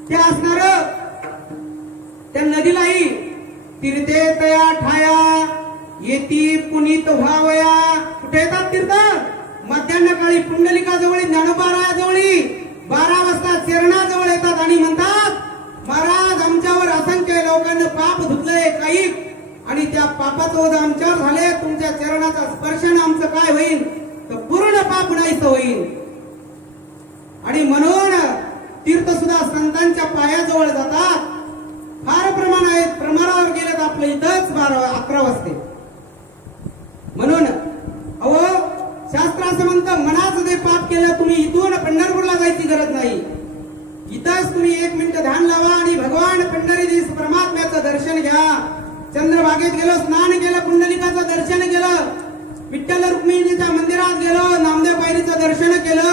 ते असणार त्या नदीलाही तीर्थे तया ठाया येती पुनीत व्हावया. कुठे येतात तीर्थ? मध्यान्ह काळी पुंडलिकाजवळ ज्ञानोबारायाजवळ 12 वाजता चरणाजवळ येतात आणि म्हणतात महाराज आमच्यावर असंख्य लोकांना पाप धुतलंय काही, आणि त्या पापाचं ओझं आमच्यावर झाले, तुमच्या चरणाचा स्पर्शाने आमचं काय होईल तर पूर्ण पाप नाहीस होईल. आणि म्हणून तीर्थ सुद्धा संतांच्या पायाजवळ जातात. फार प्रमाण आहेत, प्रमाणावर गेले तर आपलं इथंच 11 वाजते. म्हणून अहो शास्त्रात असं म्हणतं, मनाचं जे पाप केलं तुम्ही इथून पंढरपूरला जायची गरज नाही. इथंच तुम्ही 1 मिनिट ध्यान लावा आणि भगवान पंढरीधीश परमात्म्याचं दर्शन घ्या. चंद्रभागेत गेलो, स्नान केलं, पुंडलिकाचं दर्शन केलं, विठ्ठल रुक्मिणीच्या मंदिरात गेलो, नामदेव पायरीचं दर्शन केलं,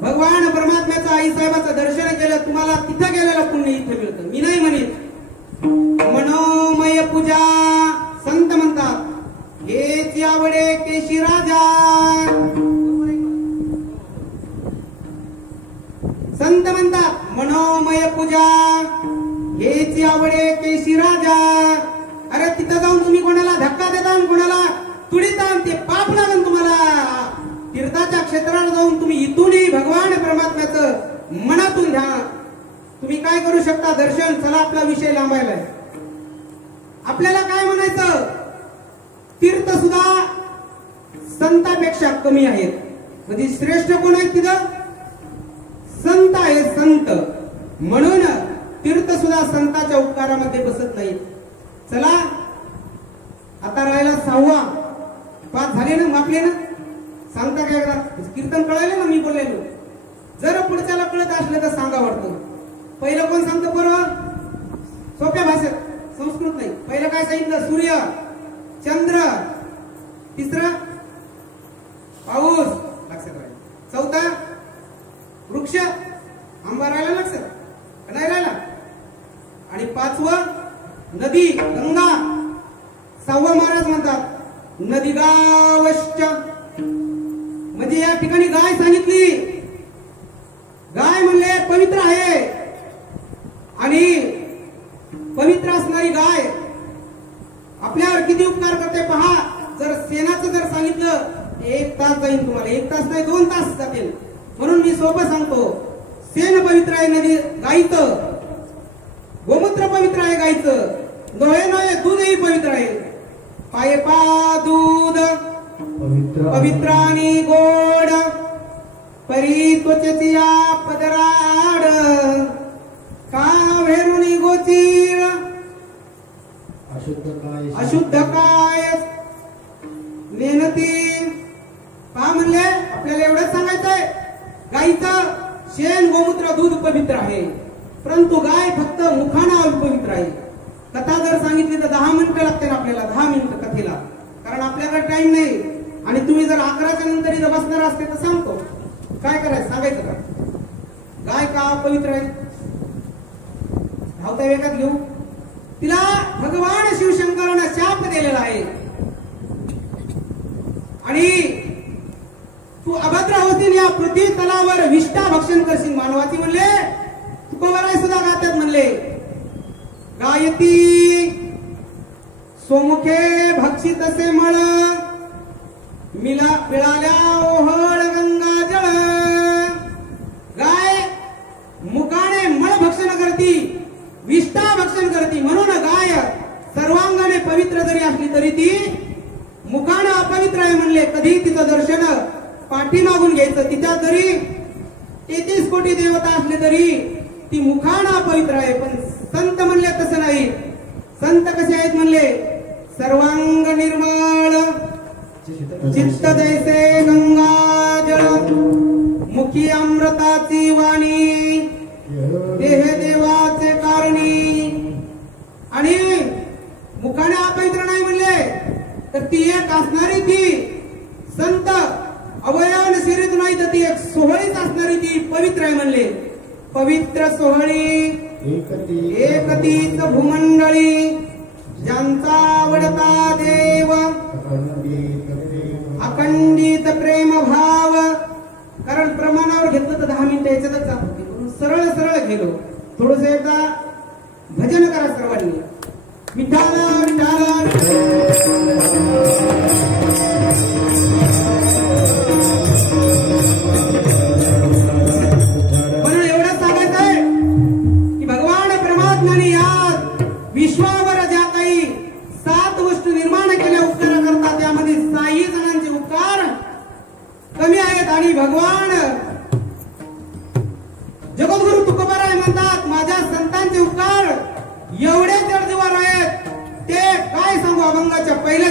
भगवान परमात्म्याचं आईसाहेबाचं दर्शन केलं. तुम्हाला तिथं गेलेलं पुण्य इथं मिळतं. मी नाही म्हणत. मनोमय पूजा संत म्हणतात, हेच आवडे केशी राजा. संत म्हणतात मनोमय पूजा हेच आवडे केशी राजा. अरे तिथं जाऊन तुम्ही कोणाला धक्का देता आणि कोणाला तुडीता, ते पाप लागेल तुम्हाला. तीर्थाच्या क्षेत्राला जाऊन तुम्ही इथूनही भगवान परमात्म्याचं मनातून घ्या. तुम्ही काय करू शकता? दर्शन. चला आपला विषय लांबायलाय. आपल्याला काय म्हणायचं? तीर्थ सुद्धा संतापेक्षा कमी आहेत. म्हणजे श्रेष्ठ कोण आहेत तिथं? संत आहे, संत. म्हणून तीर्थ सुद्धा संताच्या उपकारामध्ये बसत नाहीत. चला आता राहिला 6वा. 5 झाले ना? मापले ना? सांगता काय एकदा? कीर्तन कळाले ना मी बोललेलो? जर पुढच्याला कळत असलं तर सांगा वाटतं. पहिलं कोण सांगतं बरोबर? सोप्या भाषेत, संस्कृत नाही. पहिलं काय सांगितलं? सूर्य, चंद्र. तिसरं पाऊस, लक्षात राहील. चौथा वृक्ष, आंबा. राहिला लक्षात? नाही राहिला? आणि 5वं नदी, गंगा. 6वा महाराज म्हणतात नदी गावश्च. म्हणजे या ठिकाणी गाय सांगितली. गाय म्हणले पवित्र आहे. आणि पवित्र असणारी गाय आपल्यावर किती उपकार करते पहा. जर शेणाचं जर सांगितलं 1 तास जाईल तुम्हाला. 1 तास नाही, 2 तास जातील. म्हणून मी सोपं सांगतो. शेण पवित्र आहे नदी गाईचं, गोमूत्र पवित्र आहे गाईचं, नव्हे दूधही पवित्र आहे. पाये पा दूध पवित्र आणि गोड, परी त्वचेची या पदराड, का भेरुणी गोचीर, अशुद्ध काय नेनती. का म्हणले? आपल्याला एवढंच सांगायचंय. गाईचं शेण, गोमूत्र, दूध पवित्र आहे, परंतु गाय फक्त मुखाना पवित्र आहे. कथा जर सांगितली तर 10 मिनिटं लागतील आपल्याला. 10 मिनिटं कथेला, कारण आपल्याकडे टाइम नाही. आणि तुम्ही जर 11च्या नंतर इथं बसणार असते तर सांगतो. काय करायचं? सांगायचं का? गाय का पवित्र आहे? धावता वेगात घेऊ. तिला भगवान शिवशंकरानं शाप दिलेला आहे. आणि तू अभद्र होतील या पृथ्वी तलावर विष्ठा भक्षण करशील मानवाची म्हणले. तुकोबाराय सुद्धा गातात म्हणले, गायती सोमुखे भक्षित असे मळ, मिळाल्या ओहळ गंगा जळ. गाय मुखाने मळ भक्षण करती, विष्ठा भक्षण करती. म्हणून गाय सर्वांगाने पवित्र जरी असली तरी ती मुखाने अपवित्र आहे म्हणले. कधी तिचं दर्शन पाठीमागून घ्यायचं. तिच्यात जरी 33 कोटी देवता असले तरी ती मुखाने अपवित्र आहे. पण संत म्हणले तसं नाही. संत कसे आहेत म्हणले? सर्वांग निर्मळ, चित्त जैसे गंगा जळ, मुखी अमृताची वाणी, देह देवाचे कारणी. आणि मुखाने अपवित्र नाही म्हणले तर ती एक असणारी ती संत अवयवन शरीर नाही तर ती एक सोहळीच असणारी ती पवित्र आहे म्हणले. पवित्र सोहळी एकतीच भूमंडळी, ज्यांचा आवडता देव अखंडित प्रेम भाव. कारण प्रमाणावर घेतलं तर 10 मिनिटं याच्यातच जात. सरळ सरळ गेलो. थोडस एकदा भजन करा सर्वांनी. विठाला विठाला म्हणून एवढंच सांगायचंय की भगवान परमात्म्याने या विश्वावर ज्या काही 7 वस्तू निर्माण केल्या उपकार करतात त्यामध्ये 6 जणांचे उपकार कमी आहेत. आणि भगवान जगद्गुरु तुकोबाराय म्हणतात माझ्या संतांचे उपकार एवढे जडजीवर आहेत. ते काय सांगू? अभंगाच्या पहिल्या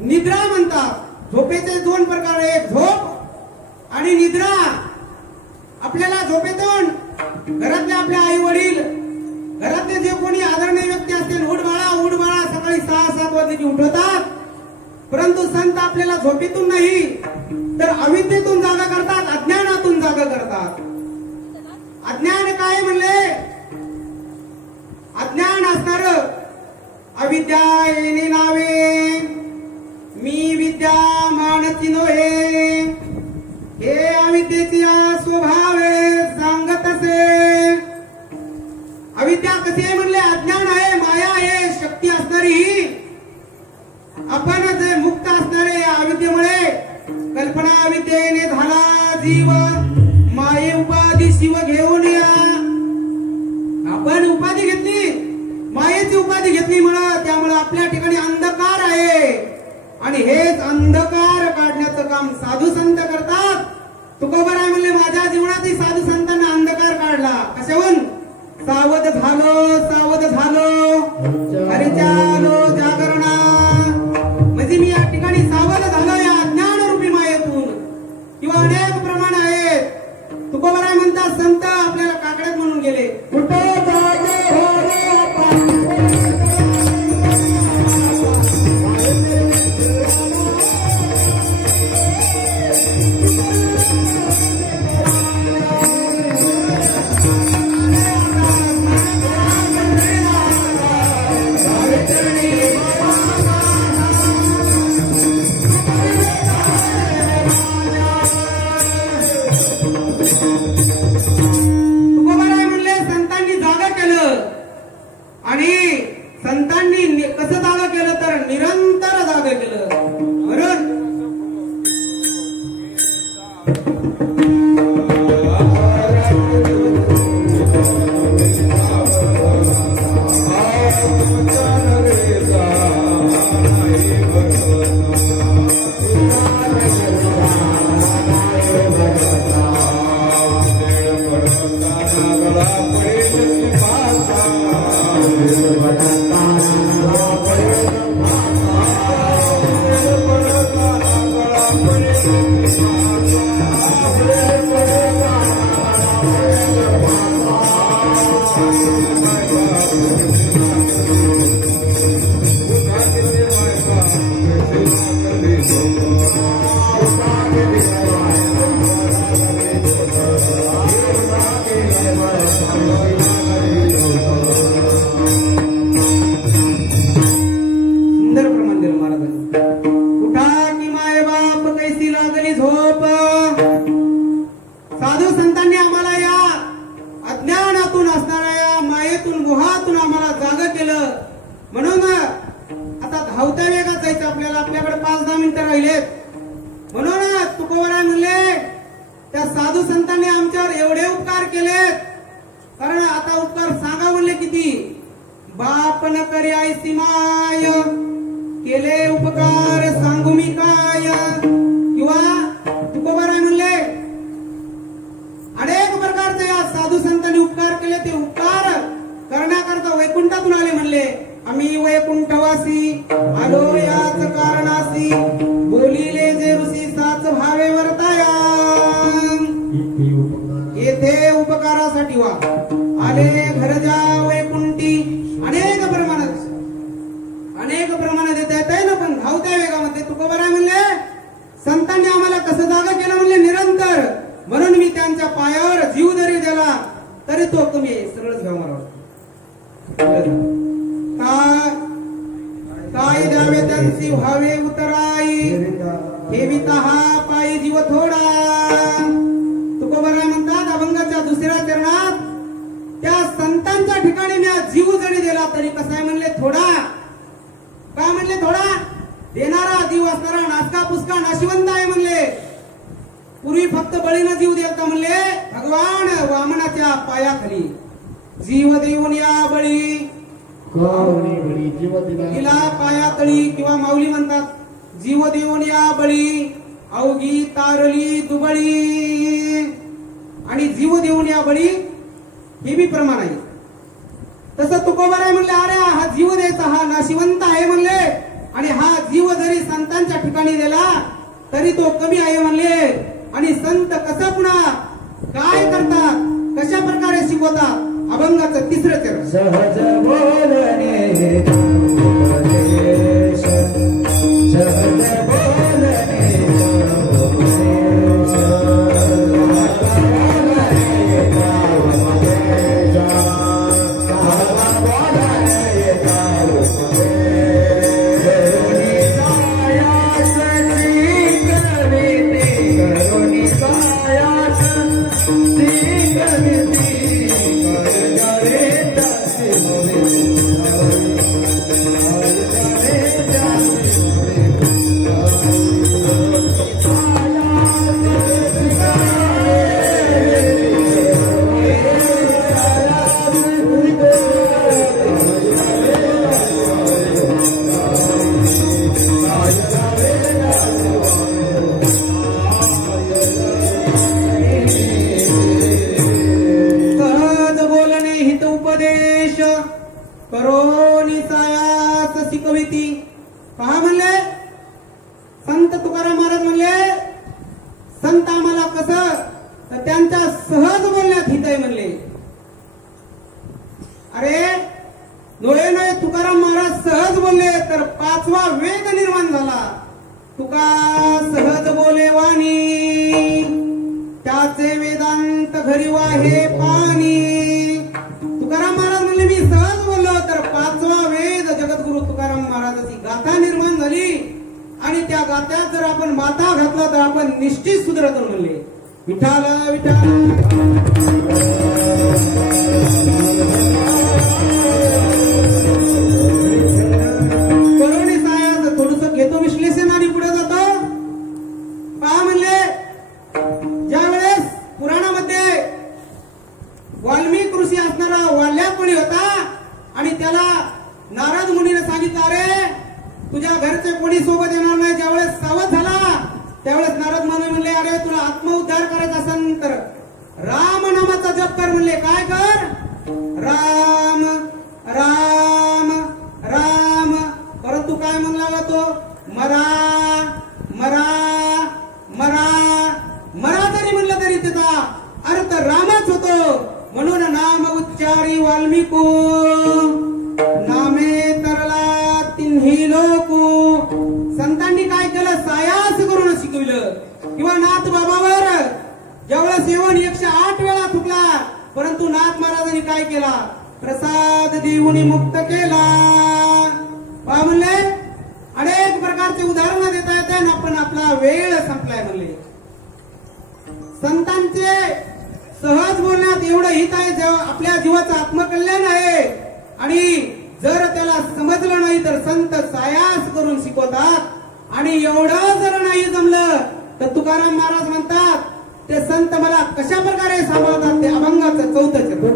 निद्रा म्हणतात. झोपेचे दोन प्रकार, एक झोप आणि निद्रा. आपल्याला झोपेतून घरातले आपले आई वडील, घरातले जे कोणी आदरणीय व्यक्ती असतील, उठ बाळा सकाळी 6-7 वाजले की उठवतात. परंतु संत आपल्याला झोपेतून नाही तर अविद्येतून जागा करतात, अज्ञानातून जागा करतात. अज्ञान काय म्हणले? अज्ञान असणार अविद्या येणे नावे, मी विद्या मानती नव्हे, हे अविद्येची स्वभावे सांगत असे. अविद्या कशी आहे म्हणले? अज्ञान आहे, माया आहे, शक्ती असणारी ही. आपण जे मुक्त असणारे या अविद्येमुळे, कल्पना विद्येने झाला जीव, माये उपाधी शिव घेऊन या. आपण उपाधी घेतली, मायेची उपाधी घेतली म्हणून त्यामुळे आपल्या ठिकाणी अंधकार आहे. आणि हेच अंधकार काढण्याचं काम साधू संत करतात. तुकोबाराय म्हणले, माझ्या जीवनातही साधू संतांना अंधकार काढला. कशाहून? सावध झालो हरिचालो जागरणा. म्हणजे मी या ठिकाणी सावध झालो या अज्ञानरूपी मायेतून. किंवा अनेक प्रमाण आहेत. तुकोबाराय म्हणतात, संत आपल्याला काकड्यात म्हणून गेले. तसं तुकोबाराय म्हणले, अरे हा जीव द्यायचा, हा नाशिवंत आहे म्हणले. आणि हा जीव जरी संतांच्या ठिकाणी दिला तरी तो कमी आहे म्हणले. आणि संत कसं पुन्हा काय करतात, कशा प्रकारे शिकवतात, अभंगाचं तिसरं चरण. सहज बोलणे उपदेश, सहज बोलणे उपदेश, करोनी सायास शिकविती. पहा म्हणले संत तुकाराम महाराज म्हणले संत आम्हाला कसं तर त्यांच्या सहज बोलण्यात हित आहे म्हणले. अरे नोळे तुकाराम महाराज सहज बोलले तर पाचवा वेद निर्माण झाला. तुका सहज बोले वाणी, त्याचे वेदांत घरी वाहे पाणी. तुकाराम महाराज म्हणले मी सहज बोललो तर पाचवा वेद जगद्गुरु तुकाराम महाराजाची गाथा निर्माण झाली. आणि त्या गात्यात जर आपण माथा घातला तर आपण निश्चित सुधरत म्हणले. विठाल विठाल करुणी सायाचं थोडस घेतो विश्लेषण आणि पुढे जातो. पहा म्हणले ज्या वेळेस पुराणामध्ये वाल्मिक ऋषी असणारा वाल्याकोणी होता आणि त्याला नारद मुनीने सांगितलं अरे तुझ्या घरचे कोणी सोबत येणार नाही. ज्यावेळेस सावध झाला त्यावेळेस नारद मुनी म्हणले अरे तुला आत्मउद्धार करायचा असेल तर राम नामाचा जप कर म्हणले. काय कर? राम राम राम. परंतु काय म्हणला तो मरा मरा मरा मरा जरी म्हणलं तरी त्याचा अर्थ रामच होतो. म्हणून नाम उच्चारी वाल्मिको नामे तरला तिन्ही लोकू. संतांनी काय केलं सायास करून शिकविलं. किंवा नाथ बाबावर ज्यावेळेस सेवन 108 वेळा थुकला परंतु नाथ महाराजांनी काय केला प्रसाद देऊन मुक्त केला. पहा म्हणले अनेक प्रकारचे उदाहरण देता येते पण आपला वेळ संपलाय म्हणले. संतांचे सहज बोलण्यात एवढं हित आहे आपल्या जीवाचं आत्मकल्याण आहे. आणि जर त्याला समजलं नाही तर संत सायास करून शिकवतात. आणि एवढं जर नाही जमलं तर तुकाराम महाराज म्हणतात ते संत मला कशा प्रकारे सांभाळतात. ते अभंगाचं 4थं चरण.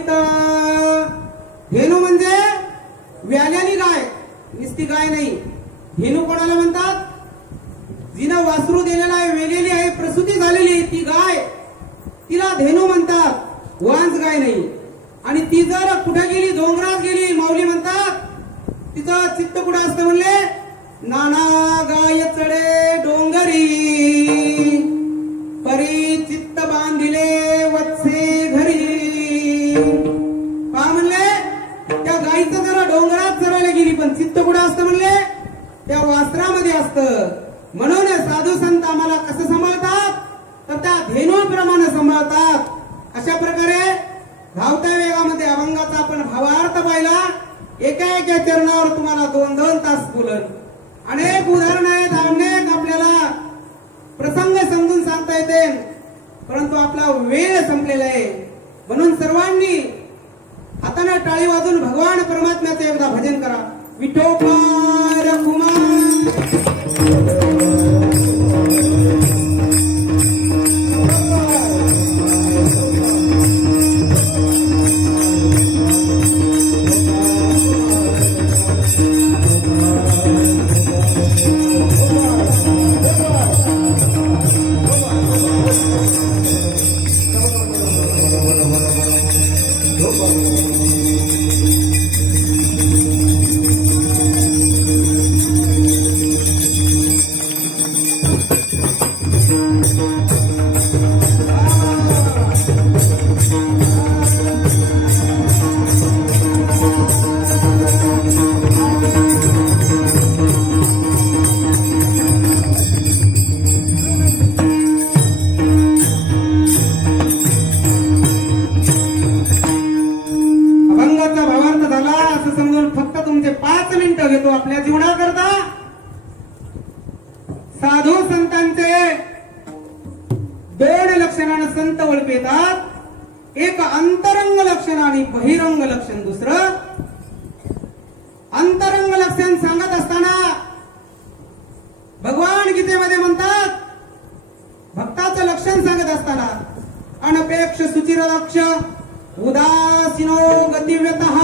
होईत. धेनू म्हणजे व्याल्यानी गाय, नुसती गाय नाही. धेनू कोणाला म्हणतात? जिनं वासरू दिलेला आहे, वेलेली आहे, प्रसूती झालेली ती गाय, तिला धेनू म्हणतात, वांज गाय नाही. आणि ती जर कुठे गेली, डोंगरात गेली, माऊली म्हणतात तिचं चित्त कुठं असतं म्हणले? नाना गाय चढे डोंगरी, परी चित्त बांधिले वत्से घरी. का म्हणले? त्या गायीचं जरा डोंगरात चरायला गेली, पण चित्त कुठं असतं म्हणले? त्या वासरामध्ये असतं. म्हणून साधू संत आम्हाला कसं सांभाळतात? तर त्या धेनूप्रमाणे सांभाळतात. अशा प्रकारे धावत्या वेगामध्ये अभंगाचा आपण भावार्थ पाहिला. एका एका चरणावर तुम्हाला 2-2 तास बोलन. अनेक उदाहरण आहेत, अनेक आपल्याला प्रसंग समजून सांगता येते, परंतु आपला वेळ संपलेला आहे. म्हणून सर्वांनी हाताने टाळी वाजून भगवान परमात्म्याचे एकदा भजन करा. विठोबा रखुमाई. आपल्या जीवनाकरता साधू संतांचे 2 लक्षणाने संत ओळखतात. एक अंतरंग लक्षण आणि बहिरंग लक्षण. दुसरं अंतरंग लक्षण सांगत असताना भगवान गीतेमध्ये म्हणतात, भक्ताचं लक्षण सांगत असताना अनपेक्ष सुचिर लक्ष उदासीनो गतिव्यतः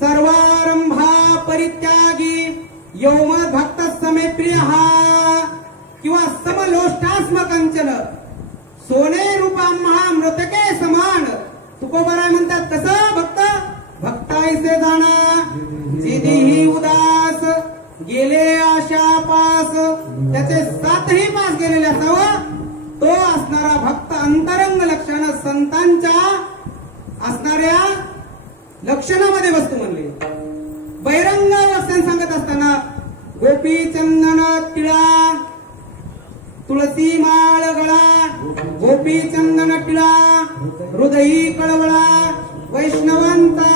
सर्वारंभा परित्यागी यौम भक्त समे प्रिय किंवा समलोष्टास्म कंचन सोने रूपा महामृतके समान. तुकोबाराय म्हणतात तसं भक्त भक्ताईसे जाणा जिनीही उदास गेले आशा पास. त्याचे 7ही पास गेलेले असावं तो असणारा भक्त अंतरंग लक्षण संतांच्या असणाऱ्या लक्षणामध्ये वस्तू म्हणले. बहिरंग लक्षण सांगत असताना गोपी चंदन टिळा तुळसी माळ गळा गोपी चंदन टिळा हृदयी कळवळा वैष्णवंता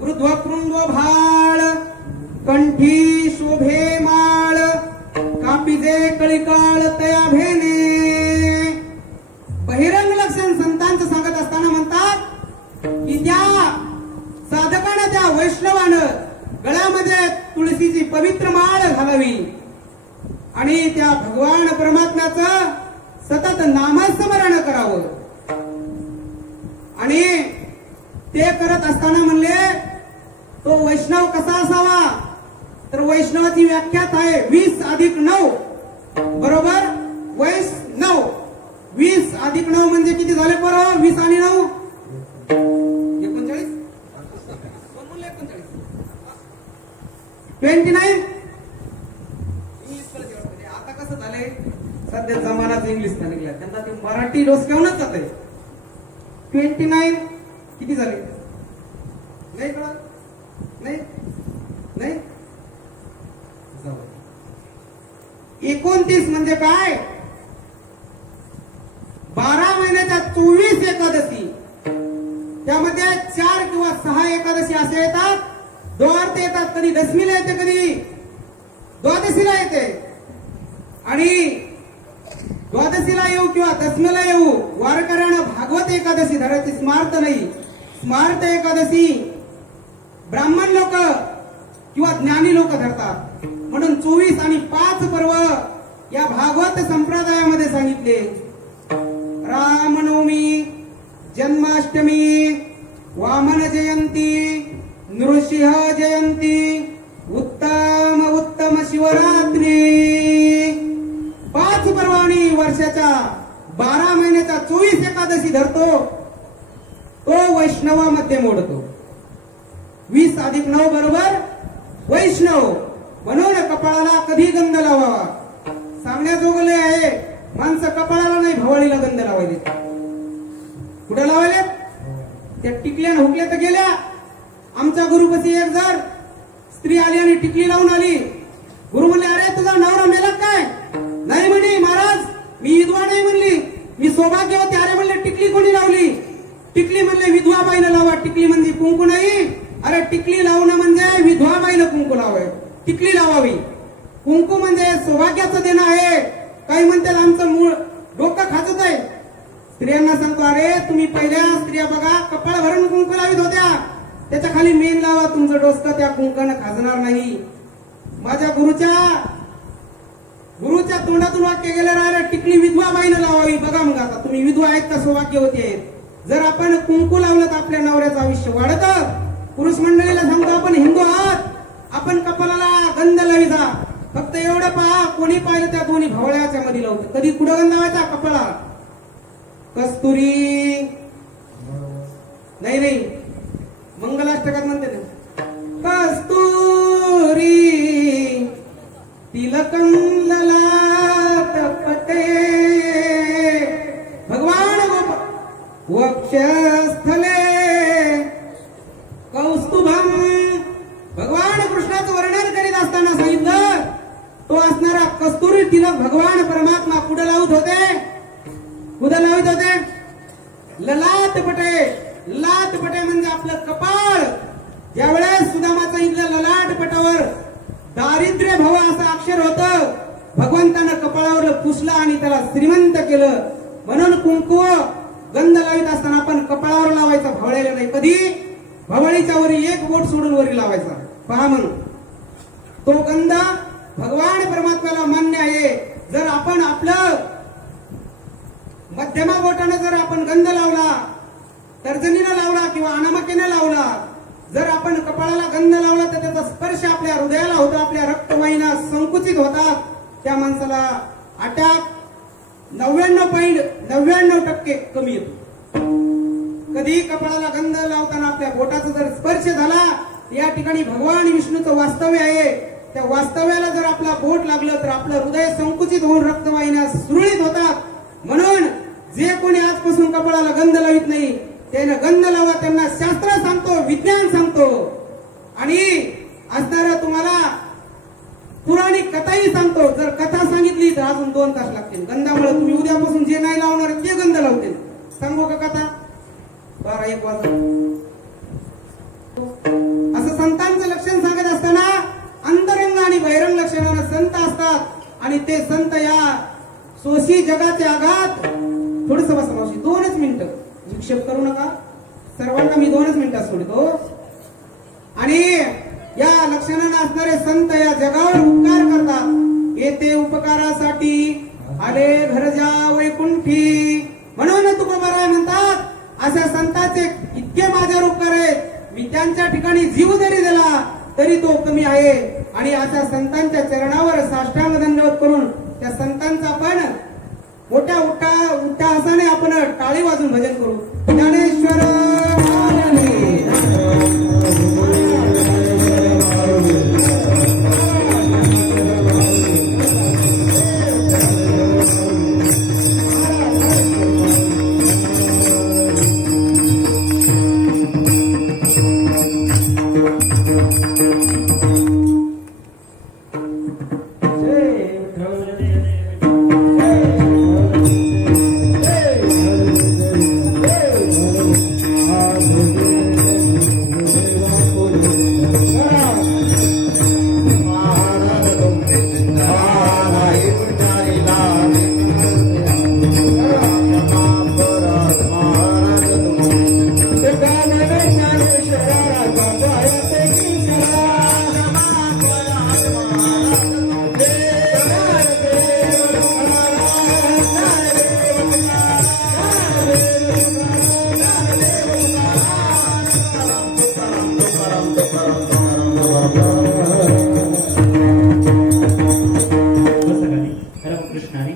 वृद्धकृंग भाळ कंठी शोभे माळ कापिजे कळिकाळ तया भेने. बहिरंग लक्षण संतांचं सांगत असताना म्हणतात की त्या साधकानं त्या वैष्णवानं गळ्यामध्ये तुळशीची पवित्र माळ घालावी आणि त्या भगवान परमात्म्याचं सतत नामस्मरण करावं. आणि ते करत असताना म्हणले तो वैष्णव कसा असावा? तर वैष्णवाची व्याख्यात आहे 20+9 बरोबर वैष्णव. 20+9 म्हणजे किती झाले? बरोबर 20 आणि 9 29. आता कसं झालंय सध्या जमानाच इंग्लिश निघाला, त्यांना ते मराठी डोसक्यावरच जात आहे. 29 किती झाले? नाही कळत? नाही नाही 29 म्हणजे काय? 12 महिन्याच्या 24 एकादशी, त्यामध्ये 4 किंवा 6 एकादशी असे येतात. द्वार्थ येतात, कधी दशमीला येते, कधी द्वादशीला येते. आणि द्वादशीला येऊ किंवा दशमीला येऊ वारकऱ्यानं भागवत एकादशी धरायची, स्मार्त नाही. स्मार्त एकादशी ब्राह्मण लोक किंवा ज्ञानी लोक धरतात. म्हणून 24 आणि 5 पर्व या भागवत संप्रदायामध्ये सांगितले. रामनवमी जन्माष्टमी, वामन जयंती, नृसिंह जयंती, उत्तम उत्तम शिवरात्री, 5 पर्वाणी वर्षाच्या 12 महिन्याच्या 24 एकादशी धरतो तो वैष्णवामध्ये मोडतो. 20+9 बरोबर वैष्णव. म्हणून कपाळाला कधी गंध लावावा सांगण्याजोगले आहे. माणसं कपाळाला नाही भवाळीला गंध लावायले. कुठे लावायले? त्या टिकल्या हुकल्या तर गेल्या. आमच्या गुरुपशी एक जर स्त्री आली आणि टिकली लावून आली. गुरु म्हणले, अरे तुझा नवरा मेला काय? नाही म्हणे महाराज, मी विधवा नाही म्हणली, मी सौभाग्यवती. अरे म्हणले टिकली कोणी लावली? टिकली म्हणले विधवा बाईला लावा. टिकली म्हणजे कुंकू नाही. अरे टिकली लावणं म्हणजे विधवा बाईला कुंकू लावाय, टिकली लावावी. कुंकू म्हणजे सौभाग्याचं देणं आहे. काही म्हणतात आमचं मूळ डोकं खाजत आहे. स्त्रियांना सांगतो, अरे तुम्ही पहिल्या स्त्रिया बघा कपाळ भरून कुंकू लावित होत्या, त्याच्या खाली मेन लावा. तुमचं डोसकं त्या कुंकानं खाजणार नाही. माझ्या गुरुच्या तोंडातून वाक्य गेलं राहिलं, टिकली विधवा बाईनं लावावी. बघा मग आता तुम्ही विधवा आहेत का सौभाग्यवती आहेत? जर आपण कुंकू लावलं तर आपल्या नवऱ्याचं आयुष्य वाढतं. पुरुष मंडळीला सांगतो, आपण हिंदू आहात, आपण कपाळाला गंध लाविता. फक्त एवढं पहा, कोणी पाहिलं त्या दोन्ही भवळ्याच्या मध्ये लावतं. कधी कुठं गंध लावायचा? कपाळा. कस्तुरी नाही, मंगलाष्टकात म्हणते ना, कस्तुरी तिलकं ललाट पटे भगवान गोप वक्षस्थले कौस्तुभम. भगवान कृष्णाचं वर्णन करीत असताना सांगितलं, तो असणारा कस्तुरी तिलक भगवान परमात्मा कुठं लावत होते? कुठं लावित होते? ललाट पटे. लाट पटे म्हणजे आपलं कपाळ. ज्यावेळेस सुदामाचं इथल्या ललाट पटावर दारिद्र्य भव असं अक्षर होतं, भगवंतानं कपाळावर पुसलं आणि त्याला श्रीमंत केलं. म्हणून कुंकू गंध लावित असताना आपण कपाळावर लावायचा, भवळ्याला नाही. कधी? भवळीच्या वरी एक बोट सोडून वरी लावायचा. पहा म्हणून तो गंध भगवान परमात्म्याला मान्य आहे. जर आपण आपलं मध्यमा बोटानं जर आपण गंध लावला, तर्जनीनं लावला किंवा अनामिकेनं लावला, जर आपण कपाळाला गंध लावला तर त्याचा स्पर्श आपल्या हृदयाला होतो, आपल्या रक्तवाहिन्या संकुचित होतात, त्या माणसाला अटॅक 99.99% कमी येतो. कधी कपाळाला गंध लावताना आपल्या बोटाचा जर स्पर्श झाला, या ठिकाणी भगवान विष्णूचं वास्तव्य आहे. त्या वास्तव्याला जर आपला बोट लागलं तर आपलं हृदय संकुचित होऊन रक्तवाहिन्या सुरळीत होतात. म्हणून जे कोणी आजपासून कपाळाला गंध लावित नाही त्यानं गंध लावा. त्यांना शास्त्र सांगतो, विज्ञान सांगतो आणि असणारा तुम्हाला पुराणिक कथाही सांगतो. जर कथा सांगितली तर अजून 2 तास लागतील. गंधामुळे तुम्ही उद्यापासून जे नाही लावणार ते गंध लावतील. सांगू का कथा? 12-1 वाजता असं संतांचं लक्षण सांगत असताना अंतरंग आणि बहिरंग लक्षणानं संत असतात आणि ते संत या सोशी जगाच्या आघात. थोडस बसमावशी 2च मिनिटं विक्षेप करू नका. सर्वांना मी 2च मिनिटात सोडतो. आणि या लक्षणानं असणारे संत या जगावर उपकार करतात. येथे उपकारासाठी आले घरजा वैकुंठी. म्हणून तुकोबाराय म्हणतात, अशा संतांचे इतके माझ्यावर उपकार आहेत, मी त्यांच्या ठिकाणी जीव जरी दिला तरी तो कमी आहे. आणि अशा संतांच्या चरणावर साष्टांग दंडवत करून त्या संतांचा आपण मोठ्या उत्साहाने आपण टाळी वाजून भजन करू. ज्ञानेश्वर Hey! कृष्णाने